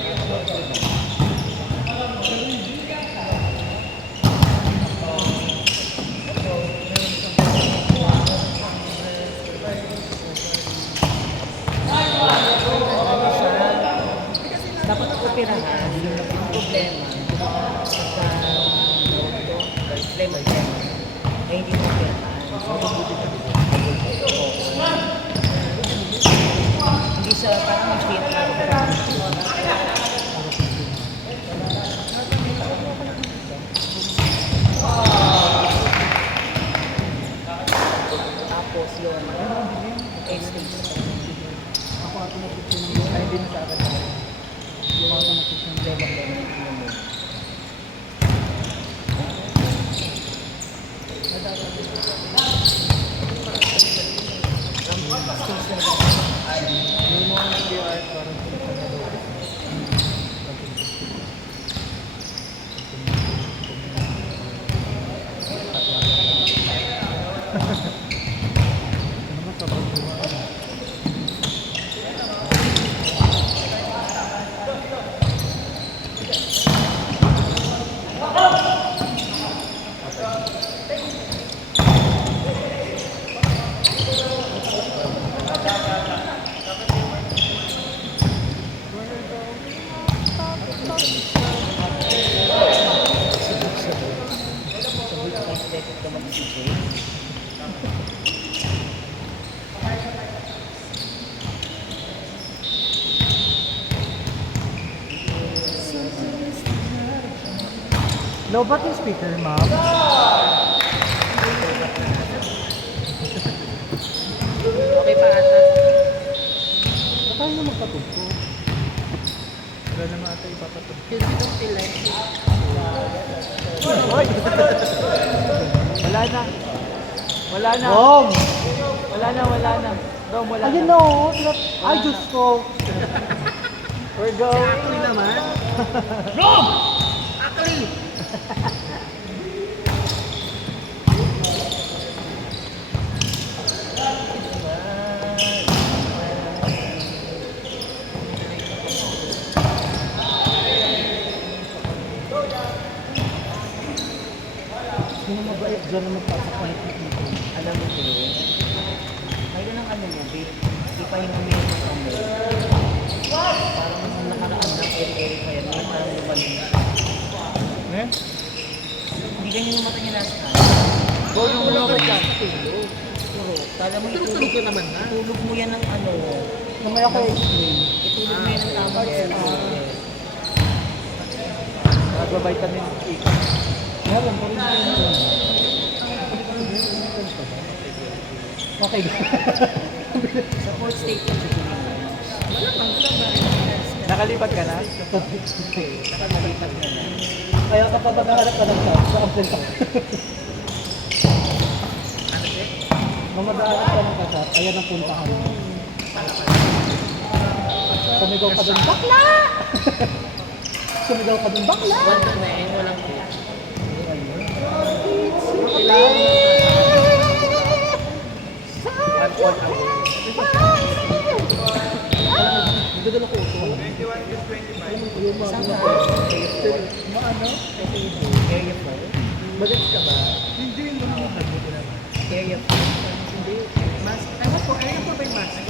Dapat operahan. Yung problema. Problema yan. Ay hindi mo operahan. Hindi siya parang mag-fit na. Tapos yun. Stage. ay hindi na sa akin. Yung problema mo. Yung mga nag-VR parang lobat yung speaker, ma'am. Okay pa ata. Paano na magpatugpo? wala naman ata ipapatog. Hoy! Wala na. Wala na. Rom! Wala na. Rom, wala Ayun na. na oh. Ay, Diyos ko. We're going. Actually naman. Sino mabait dyan na magpapakulit ng ito? Alam mo, Jay, kayo ng yung ano mo, babe. Ipahinga mo yung ano. Parang nakaraan ng eri-eri pa yan. Parang lumalim. Eh? Hindi ganyan yung mata niya nasa kanya. Tulong mo ako dyan. Kala mo Tulog ko naman na. itulog mo yan ng ano. Mamaya ko explain. Itulog mo yan ng tamang level. Nagba-vitamin E. Meron pa rin yun. Okay. Sa fourth state na siguro. Nakalipat ka na? Nakalipat na na. Kaya kapag maghahanap ka ng job, saan punta ka? Mamadaanan ka ng kasap, ayan ang puntahan mo. Sumigaw ka dun, bakla! Sumigaw ka dun, bakla! Wala na eh, walang clear. Dadala ko ito. Saan ka? Maano? Area 4? Bagets ka ba? Hindi, hindi mo Area 4? Hindi. Mas, ewan ko, ayun po ba yung mask?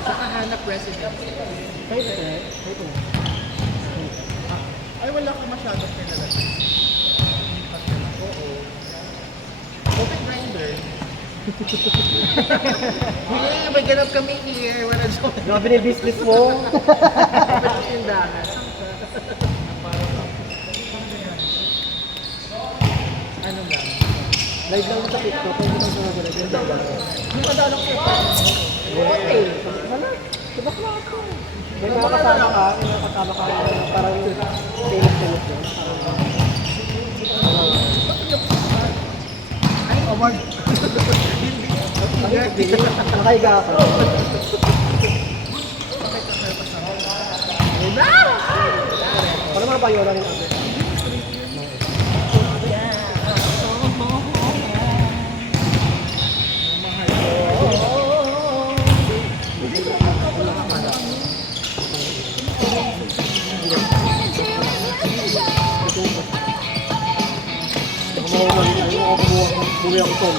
Sa kahanap resident. Ito. Ay, wala ko masyadong kilala. Oo. Open grinder. Hey, may ganap kami here. Wala dyan. Grabe na yung business mo. Open tindahan. Ano lang? Live lang sa TikTok, pwede mo sa mga ganun. Yung madalong ko. Okay. Wala. Sabak na ako. May makasama ka, may makasama ka, parang tinis-tinis yun. Ay, award. Hindi. Nakahiga ako. Para mga bayola rin ako. Buwi ako tol.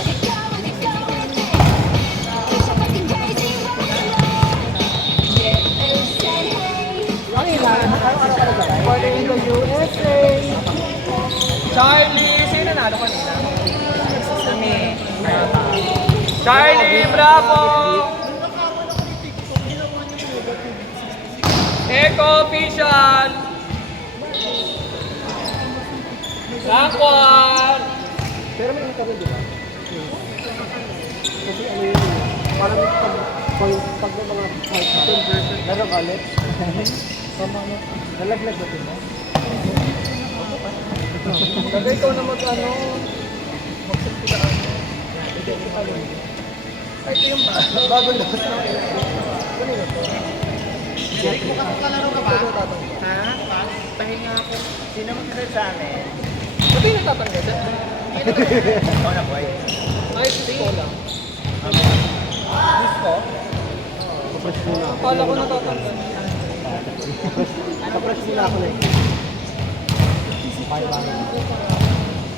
Born in the USA. Charlie! Sino nanalo kanina? Kami. Charlie, bravo! Eco official! Lakwan! Pero may internet, di ba? Kasi ano yun, parang pag may mga heart laro ka ulit. Nalaglag ba ito mo? Gagay ikaw na mag-ano, magsimpilaan mo. Hindi, ito pa rin. Ay, ito yung bagong labas na kayo. Ano na ito? Eric, makakalaro ka ba? Ha? Pahinga ako. Sino mag-search sa amin? Ba't yung natatanggal? Ikaw na boy. Ay, disco lang. Disco? Kapres muna. Akala ko natatanggal. Kapres muna ako na eh.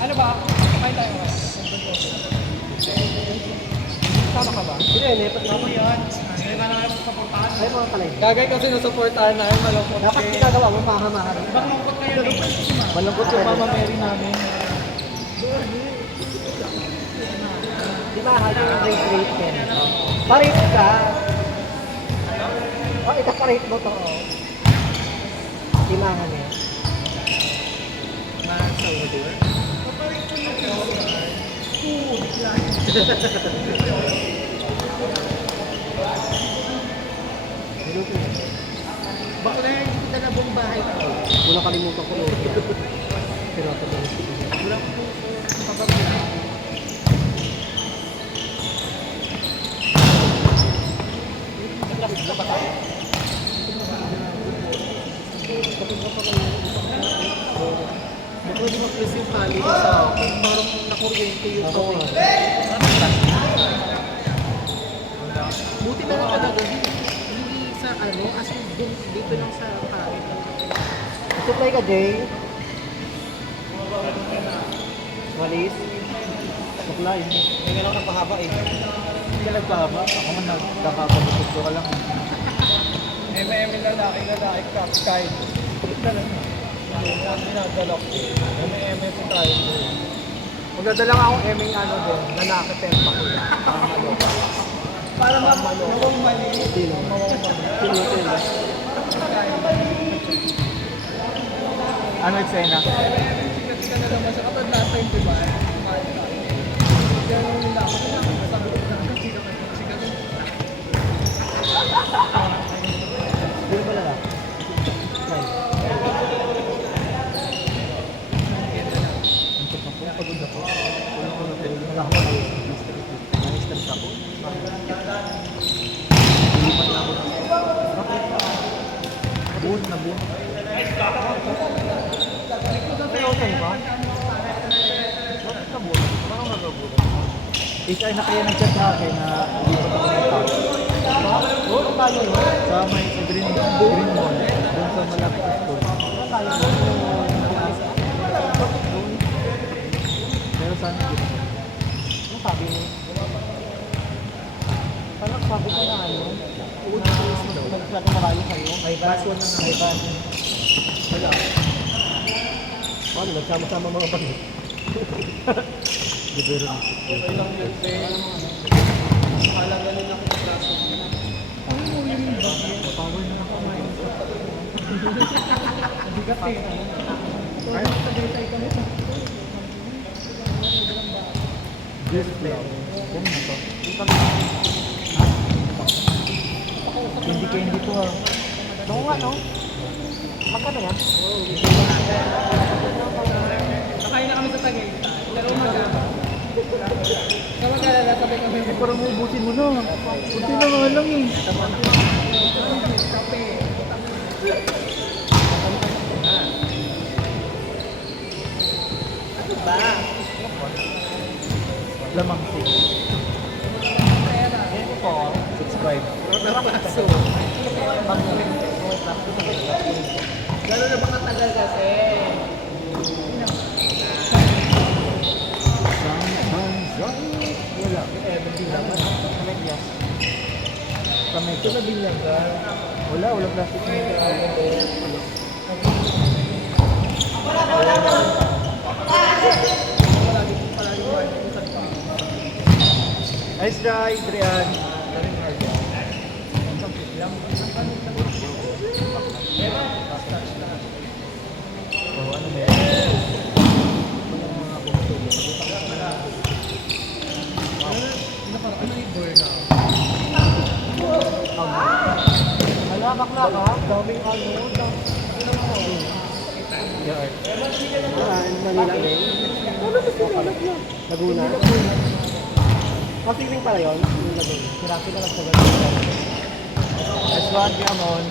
Ano ba? Kain tayo ba? Sama ka ba? Hindi, nepat na ako yan. Ay, mga kalay. Gagay kasi nasuportahan na ay malungkot. Dapat ginagawa mo, mahamahan. Malungkot kayo rin. Malungkot yung Mama Mary namin. Di ba, hali yung rate 10. Pa-rate ka. Oh, ita-rate mo to. Oh. Timangan eh. Salvador. Bakla, hindi kita na buong bahay ko. Wala kalimutan ko. Pero ito ba? Wala ko pabagla. Pwede mag-press yung kali ko sa akin. Parang nakuryente yung kawin. Buti na lang talaga. Hindi sa ano, as in dito lang sa kali. Supply ka, Jay. Walis. suklay. Hindi nga lang nagpahaba eh. Hindi ka nagpahaba. Ako man nagkakapagusog ko ka lang. MM lalaki, kahit. Ginadala ko. MM po tayo. Magdadala nga akong MM ano din, lalaki tempa ko yan. Para mawang mali. Mawang mali. Ano eksena? Kasi ka na naman sa kapag last time, diba? Kaya nung nila ako, sabi ko na sikat. Hindi ba lang? Pagod ako. Wala ako na-stress ako. Lipat na ako. Buon na buon. Pero okay ba? Bakit na buon? Parang nagabuon. Ika na kaya nag-chat sa akin na lipat ako ng tao. Oo, tayo yun. Sa may Green Mall. Doon sa malapit na school. Pero saan dito? Ano sabi mo? Parang sabi ko na ano? Nagsabi malayo kayo. May baso na nga. May baso. Wala. Ano, nagsama-sama mga pagod. Di ba rin? Okay lang yun, pe. Mahalaga rin ako sa klaso. Ano mo yun yung bagay? Power na ako kumain. Bigat eh. Ay, sabay kami sa Display. Kung na to? Candy to ah. Oo nga, no? Magkano yan? Nakain na kami sa Tagay. Pero magkano? Kaya magkala, sabay kami. Eh, parang ubusin mo na. Kunti na nga lang eh. Kape. Ano ba? Lamang six. Ano po? Subscribe. Paso. Gano'n na ba katagal kasi? Wala. Hindi naman. Kamedyas. Kami Ito na binyagan. Wala, wala plastic na ito. Nice try, Adrian. Oh, ano ba yan? Ano yung burnout? Hala, bakla ka? Daming ano? Yeah. Manila rin? Laguna? Masiling pala yun? Yung Laguna. Siraki na lang sa Laguna. S1, Gamon.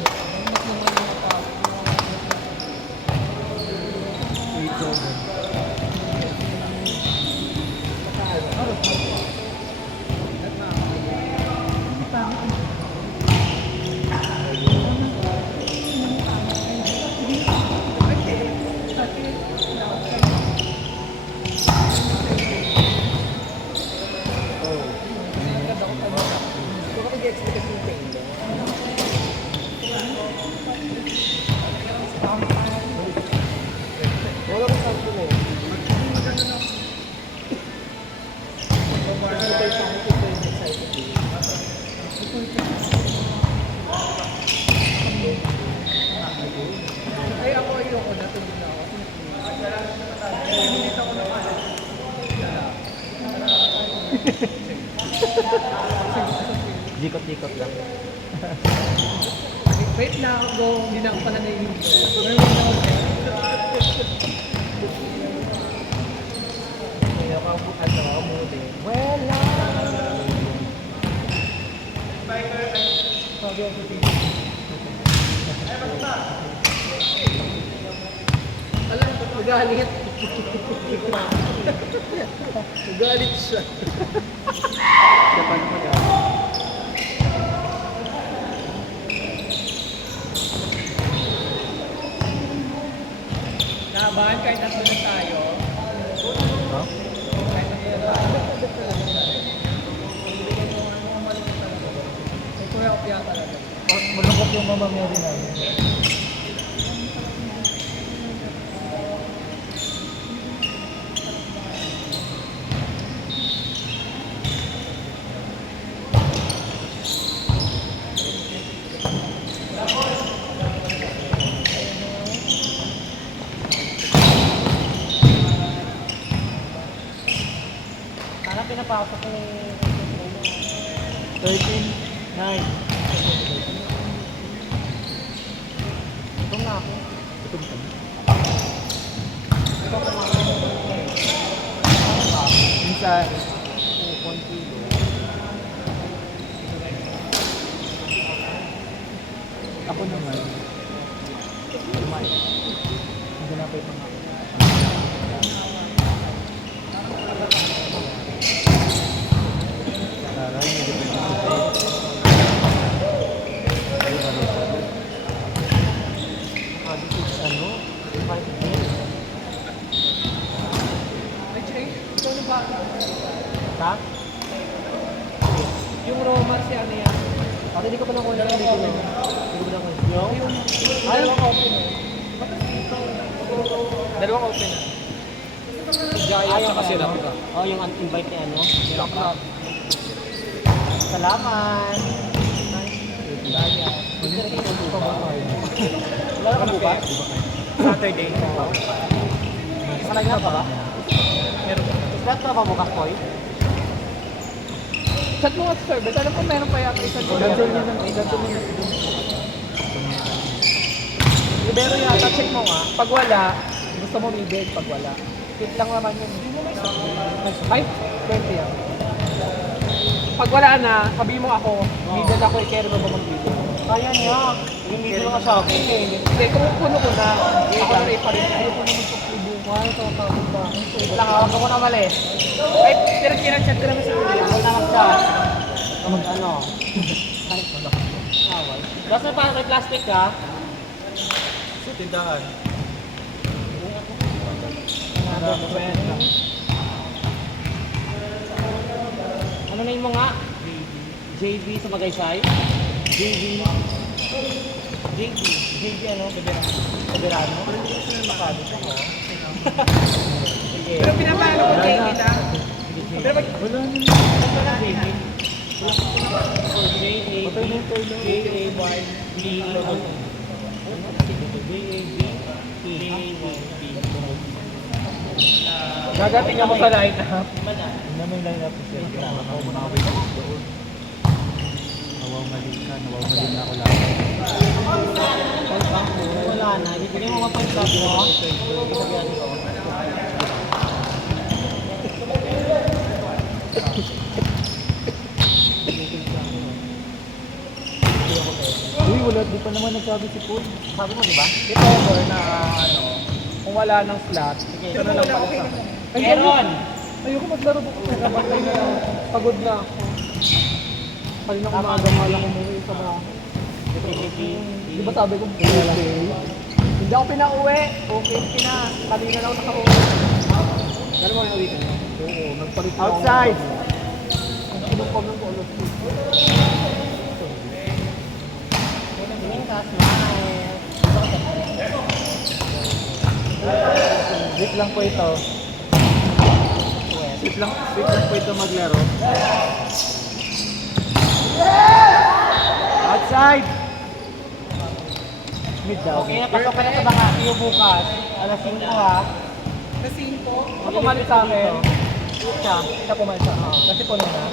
Wala ko saan ko eh. Ay, ako ayoko na. Tulog na ako. Minit ako na pala. Dikot-dikot lang. Wait na ako. Hindi na ako pala naiinto. Meron na ako. Kaya ano, amuli. Wala. Sabi ako sa TV. Alam ko, nagalit. Nagalit siya. Kaya paano mag-aaral? Nakabahan kahit nasa na tayo. Ha? Kahit nasa na tayo. May kuya talaga. Malungkot yung Mama Mary namin. Sana pinapasok ni 13-9. Ito na ako. Minsan, ako naman, hindi na pa itong ako. Taray, may depende sa tayo. Ay, This is ano? 5 days. Ay, Chay, ikaw na ba? Ha? Yung romance yan yan. Pati hindi ko pa nakuha ng video. Hindi ko pa nakuha. Yung? Dalawang open eh. Dalawang open eh. Ayaw kasi lang. Oh, yung invite ni ano? Salamat. Wala ka bukas? Saturday. Sanay na ka ba? Meron pa. Islat ka ba bukas, Koy? Chat mo nga sa service. Alam ko meron pa yata isa dito. cancel niya ng cancel niya ng Libero yata. Check mo nga. Pag wala, gusto mo bibig. Pag wala. Fit lang naman yun. Hindi mo may sakit. Ay, 20 yan. Pag wala na, sabihin mo ako, bibig ako, i-carry mo ba mag-bibig? Kaya niya. Yung video nga sa akin eh. Hindi, kung puno ko na, ako na iparin. Ayaw ko na magpapulbukan. Tatapos ba? Wait lang, huwag mo na mali. Ay, pero kinachat ko naman sa kuya. Huwag na mag-chat. Ano? Awal. Basta pa may plastic ka. sa tindahan. Ano na yun mo nga? JB sa Magaysay? JB ano? Veterano? Sige. Pero pinapalo ko kay kita. Pero pag Wala na. Ano na JB? gagating ako sa line-up. Hindi naman yung line up ko siya. Nakawawin ako doon. Nawawali ka. Nawawali na ako lang. Wala na. Ibigay mo 1.5 mo. Uy, wala. Di pa naman nagsabi si Paul. Sabi mo, di ba? If ever na ano, kung wala ng slot, ito na lang pala sa akin. Meron! Ayoko maglaro po kasi nabatay na lang. Pagod na ako. Kanina umaga nga lang umuwi sa bahay. Di ba sabi ko, okay. Hindi ako pinauwi. Okay, kanina lang ako nakauwi. Alam mo yung uwi ka na? Oo, nagpalit ako. Outside! Kinukom ng ulo. Tingin ka, smile. Wait lang po ito. Wait lang po ito maglaro. Outside! Mid daw. Okay na, pasok ka na sa baka. Iyo bukas. Alas 5 ha. Ako pumalit sa akin. Siya. Siya pumalit sa akin. Kasi puno na.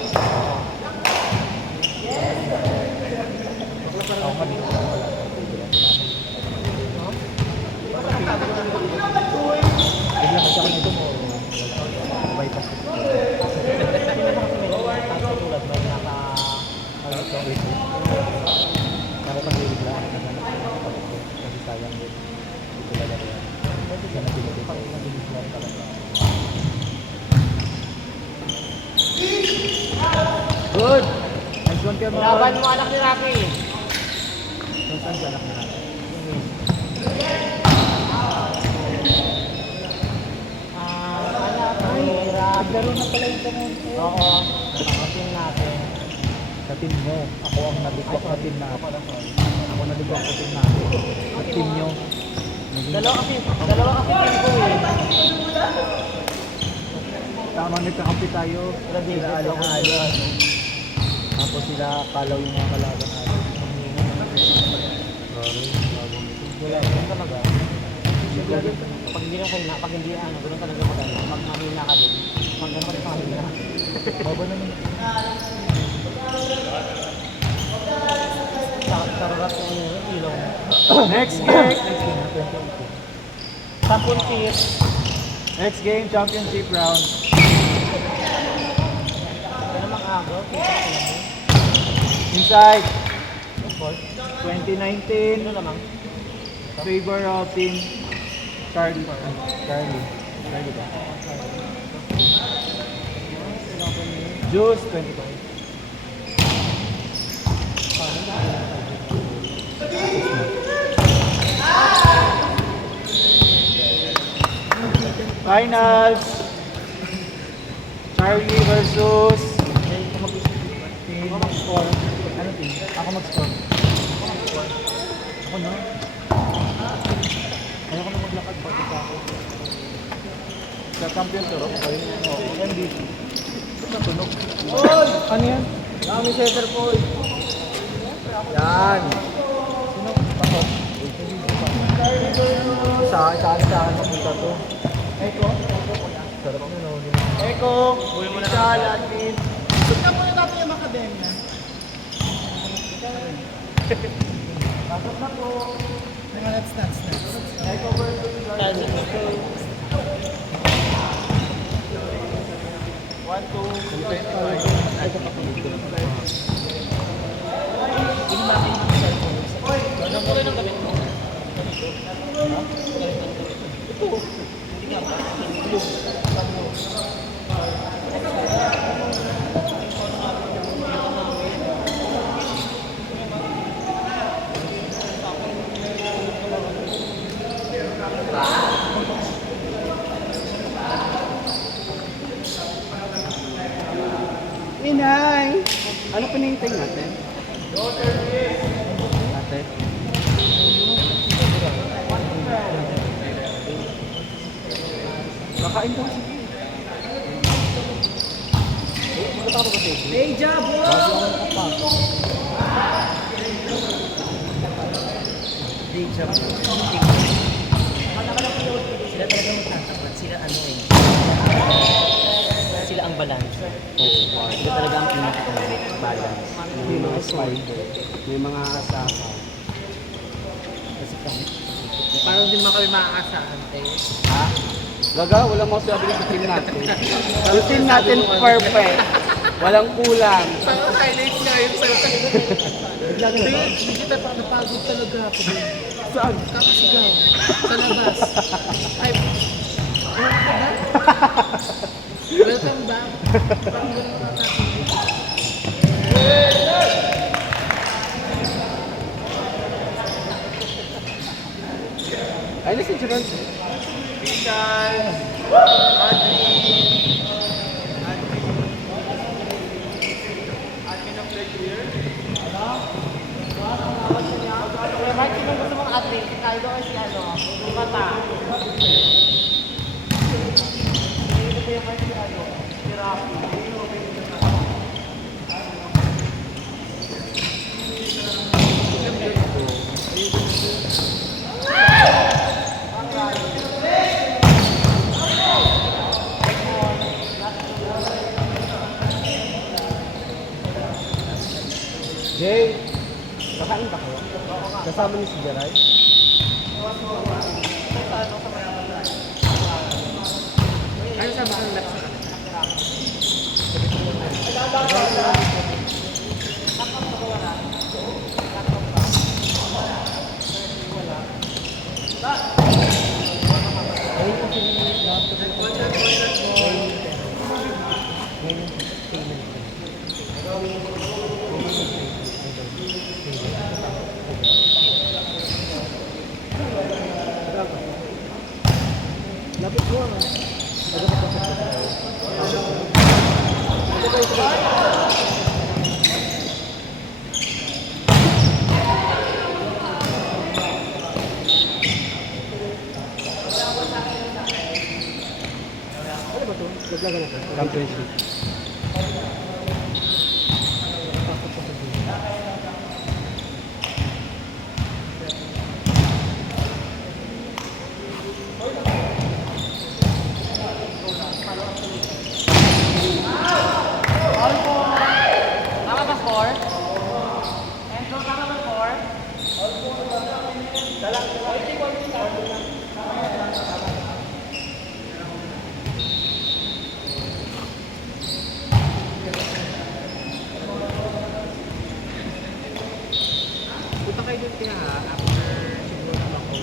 Bigla kasi ako nito mo. Bypass ko. Tulad mo, Wait. Ako kasi bigla ako naghanap ng kapatid ko. Kasi sayang yun. Ito lalaro yan. Kaya nabilis ako. Nabilis lang talaga. Good! Nice one kayo mga. Laban mo anak ni Rocky. Saan ka anak na? Anak ni Rocky. naglaro na pala yung kamonte. Oo, nakakating natin. Sa team mo, ako ang nabigwak sa team natin. Ako nabigwak sa team natin. Sa team nyo. Dalawa kasi team ko eh. Tama, nagkakampi tayo. Sila ali-ali. Tapos sila kalaw yung mga kalaban natin. Wala yun talaga. Pag hindi ka na, pag hindi ano, ganoon talaga magana. Magmahina ka din. Magano ka rin mahina. Baba naman. Sarap yung ilong. Next game! Championship. Next game, championship round. Ano mang agaw? Inside, Ano 2019, naman? favor of team Charlie. Charlie ba? Juice, 25. Finals, Charlie versus team score. Ano team? Ako mag-score. Ako na. Ayoko na maglakad pati sa ako. Sa champion to, MVP. Natunog. Ano yan? Kami setter po. Yan. Sino? Pasok. Sa akin papunta to. Eko. Sarap mo na. Eko. Buhay mo na lang. Latin. Tignan muna natin yung Macademia. Pasok na po. Next. Eko versus One, two, 25. Inay! Ano pinahintay natin? Ate? Kakain daw sige. Hey, Jabo! Hey, Jabo. Sila talaga magtatapat. Sila ano eh. Sila ang balance. Sila talaga ang pinaka-balance. May mga spider. May mga asahan. Parang din ba kami maaasahan tayo? Ha? Gaga, walang masabi sa team natin. Yung team natin perfect. Walang kulang. Parang highlights nga yun sa'yo. Hindi kita pa napagod talaga ako. Saan? Kakasigaw. Sa labas. Ay, welcome back? Welcome back. Parang ganun mga ay, listen, Gerald. Kaya Mark, sino gusto mong athlete? Kaldo o si ano? Si Mata. Sino ko yung Mark si ano? Si Rafi. Jay, kakain ba kayo? Kasama ni si Gerard? Ano sa mga laps na? Lapit ko ah. Laglagan natin. Champions League. Tama ba score? Enzo, tama ba score? Punta kayo dun kaya after siguro na ako.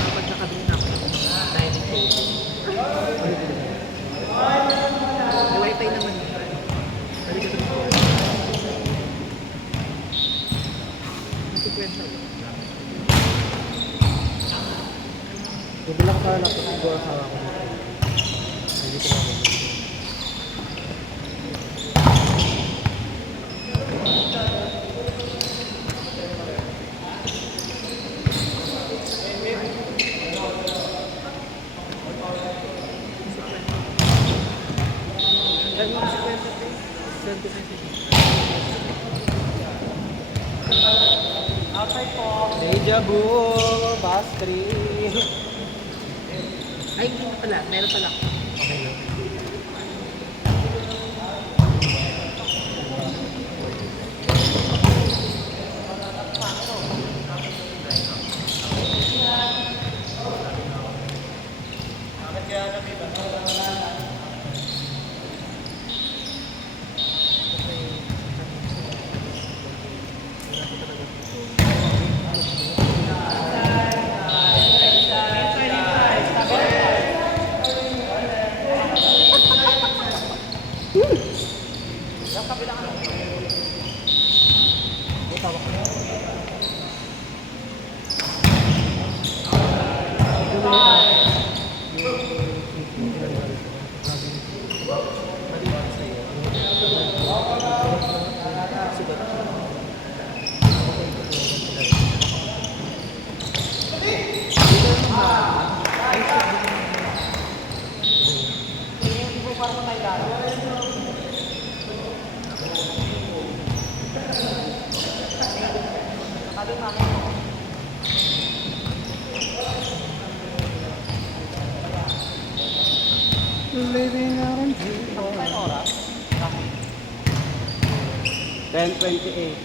Dapat nakabili na ako ng dining table. May wifi naman yun. Halika dun ako. Nasikwenta yun. Bibila ko para laptop siguro sa ako. Hindi ko ako. Outside po. Deja vu, bus trip. Ay, hindi na pala. Meron pala. Okay na. Living out on 10:28.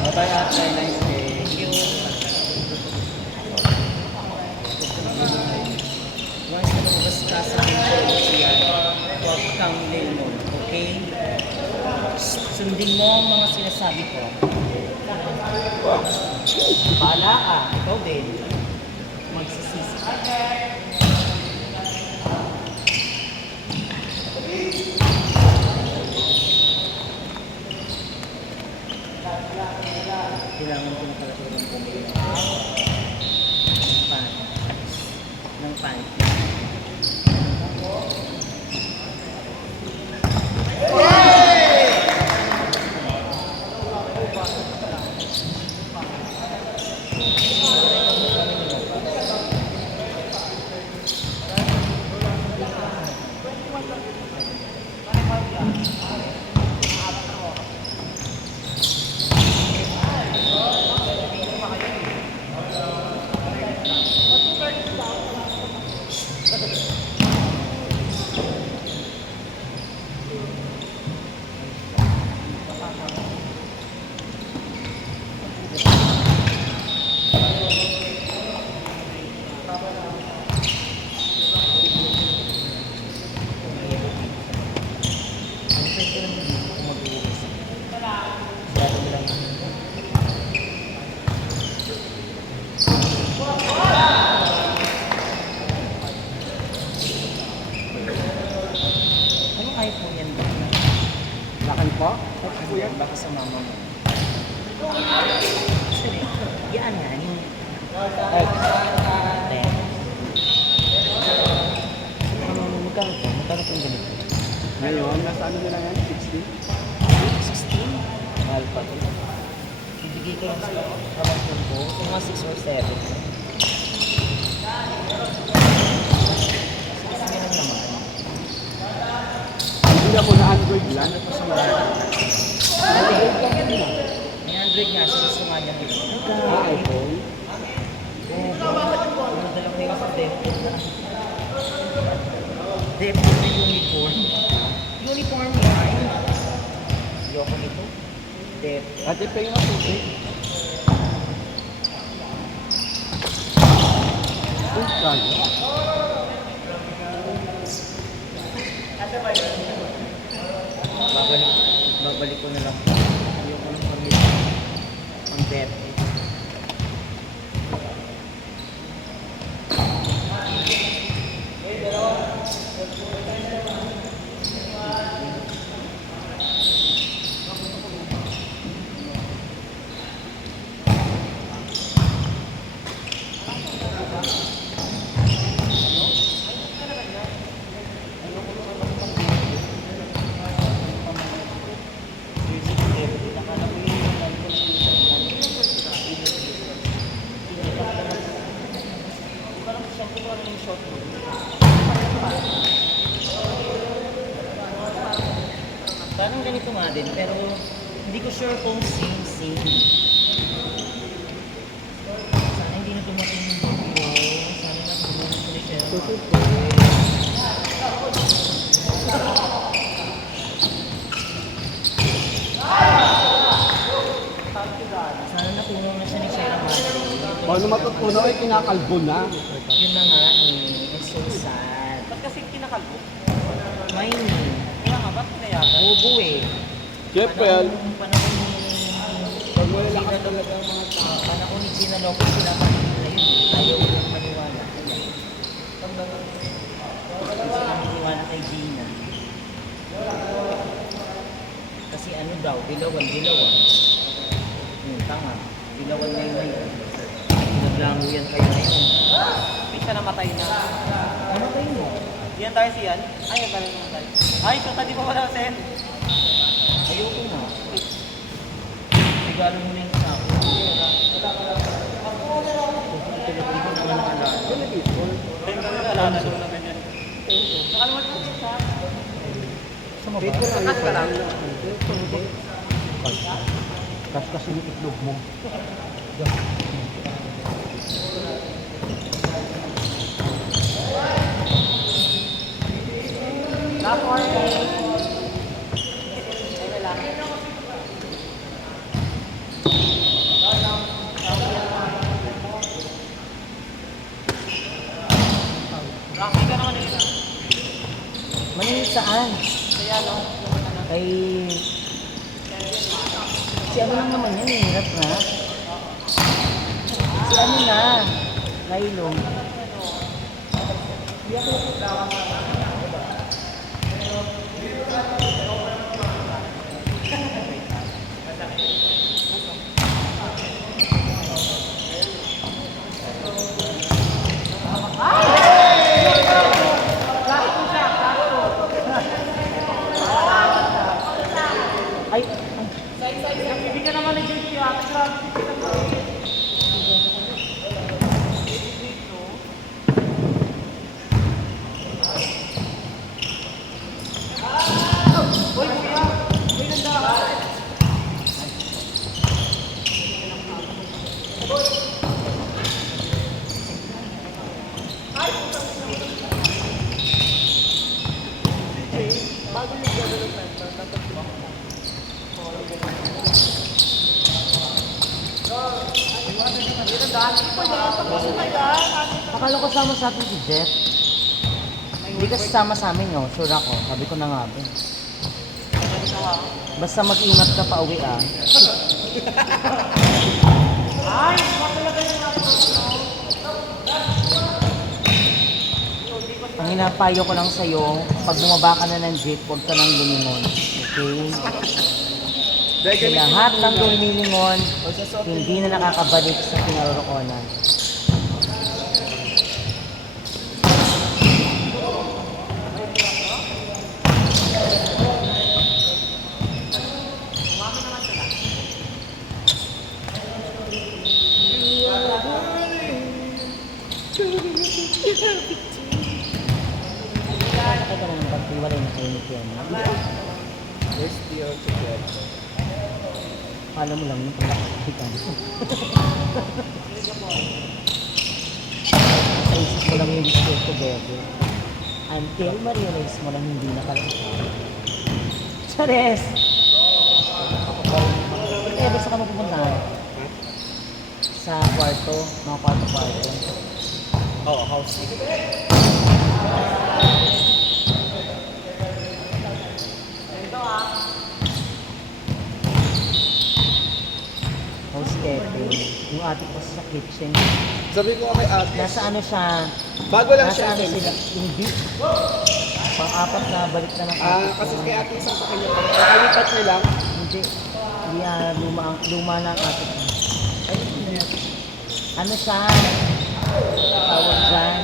Bye-bye ate, nice day. Thank you. Once na lumabas ka sa siya, huwag kang lemon, okay? Sundin mo ang mga sinasabi ko. Bahala ka, ikaw din. Magsisisi ka. Kailangan ko na pala talagang bumili ng pants. Anong kahit mo yan ba? Lakan po? Baka sa mama mo. Actually, Yan yan. Yung X. Then, magkano po? Magkano po yung ganito? Ngayon, nasa ano nila yan? 16? 16? Mahal pa ito. Bibigay ko lang sa kapatid ko. Kung mga 6 or 7. Kasi lang naman. Hindi ako na Android lang. Ano po sa mga may Android nga, so gusto nga niya nila. iPhone? Ano dalang kayo sa Depot? Depot na uniform. Uniform line. Ayoko nito. Depot. Ate, pay nga po. Kaya. Babalik ko na lang. Yung ang Depot. Parang ganito nga din, pero hindi ko sure kung same. Sana hindi na dumating yung video. Sana na dumating ko ni Cheryl. Sana nakuha na siya ni Cheryl Madrid. Paano matutunaw ay kinakalbo na? Yun na nga eh. It's so sad. Ba't kasi kinakalbo? Mining. Kaya nga, ba't kinayakan? Bobo eh. Jepel, Panahon ni Gina Lopez sila kanina yun. Ayaw lang maniwala. Sila maniwala kay Gina. Kasi ano daw, dilawan. Tanga. Dilawan na yun. Naglango yan kayo ngayon. Isa namatay na. Ano kayo mo? Yan tayo siyan. Ay, yan tayo namatay. Ay, shoota, di ba wala sen? Ayoko na. Regalo mo na yung sa akin. Television naman naalala. Alala daw naman yan. Nakalimutan ko siya. kakas ka lang. Kaskas yung itlog mo. Last warning. Rocky ka naman nila. Maningit saan? Kaya no? Kay... Si ano lang naman yan, hirap na. Si ano na, Kailong. Ay, Bibigyan naman ng JP ate. Grabe. Uy, kuya. Uy, ganda ka. akala ko sama sa atin si Jeff. Hindi kasi sama sa amin, no? Sure ako. Sabi ko na nga ba. Basta mag-ingat ka pa uwi, ah. Ang hinapayo ko lang sa'yo, pag bumaba ka na ng jeep, huwag ka nang lumingon. Okay? Sa lahat ng lumilingon, hindi na nakakabalik sa kinaroroonan. Kaya ka naman pagtiwalay na kayo ni Kiana. We're still together. Kala mo lang yung pagkakakitan. Sa isip mo lang yung still together. Until ma-realize mo lang hindi na pala ikaw. Chares! Eh, basta ka mapupunta? Sa kwarto, mga kwarto-kwarto. Oo, house. Housekeeping. Yung ate ko sa kitchen. Sabi ko kay ate, Nasa ano siya? bago lang Nasa siya ano SM. sila? Yung beach. Pang-apat na balik na ng ate Ah, ko. kasi kay ate isang sa kanya. Nakalipat niya lang. Hindi. Hindi luma na ang ate ko. Ano siya? Tawag dyan.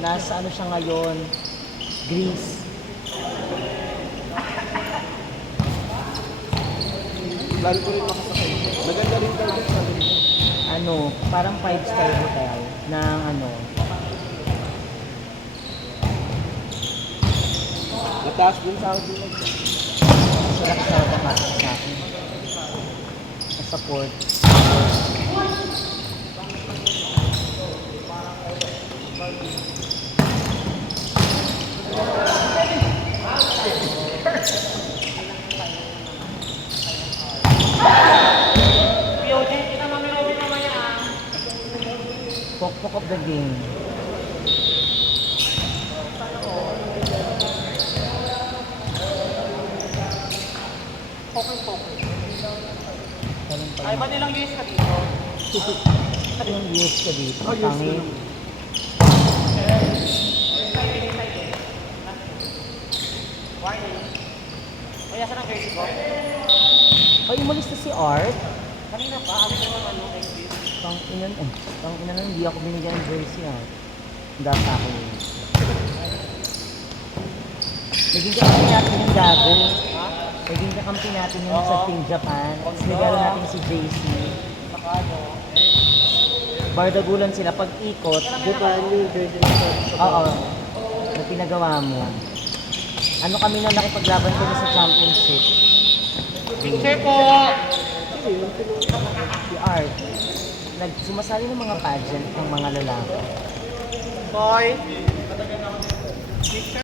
Nasa ano siya ngayon? Greece. Lalo ko rin makasakay. Maganda rin daw dun sa rin. Ano, parang 5-star hotel ng ano. Mataas dun sa akin. Sarap sa kapatid sa akin. Sa support. Pokpok of the game. Ay, ba nilang US ka dito? Anong views ka dito? Oh, yes, Tangi. ano. Ay, asan ang jersey ko? Ay, umalis na si Art. Kanina pa, ako naman ano, thank you. Tang ina na, hindi ako binigyan ng jersey ah. Data ako yun. Naging kakampi natin yung gago. Naging kakampi natin yung sa Team Japan. Tapos nagaro natin si JC. Bardagulan sila pag ikot. Japan yung jersey nito. Oo. Na pinagawa mo. Ano kami na nakipaglaban kami sa championship? Picture po! Si Art. Nagsumasali ng mga pageant ng mga lalaki. Boy!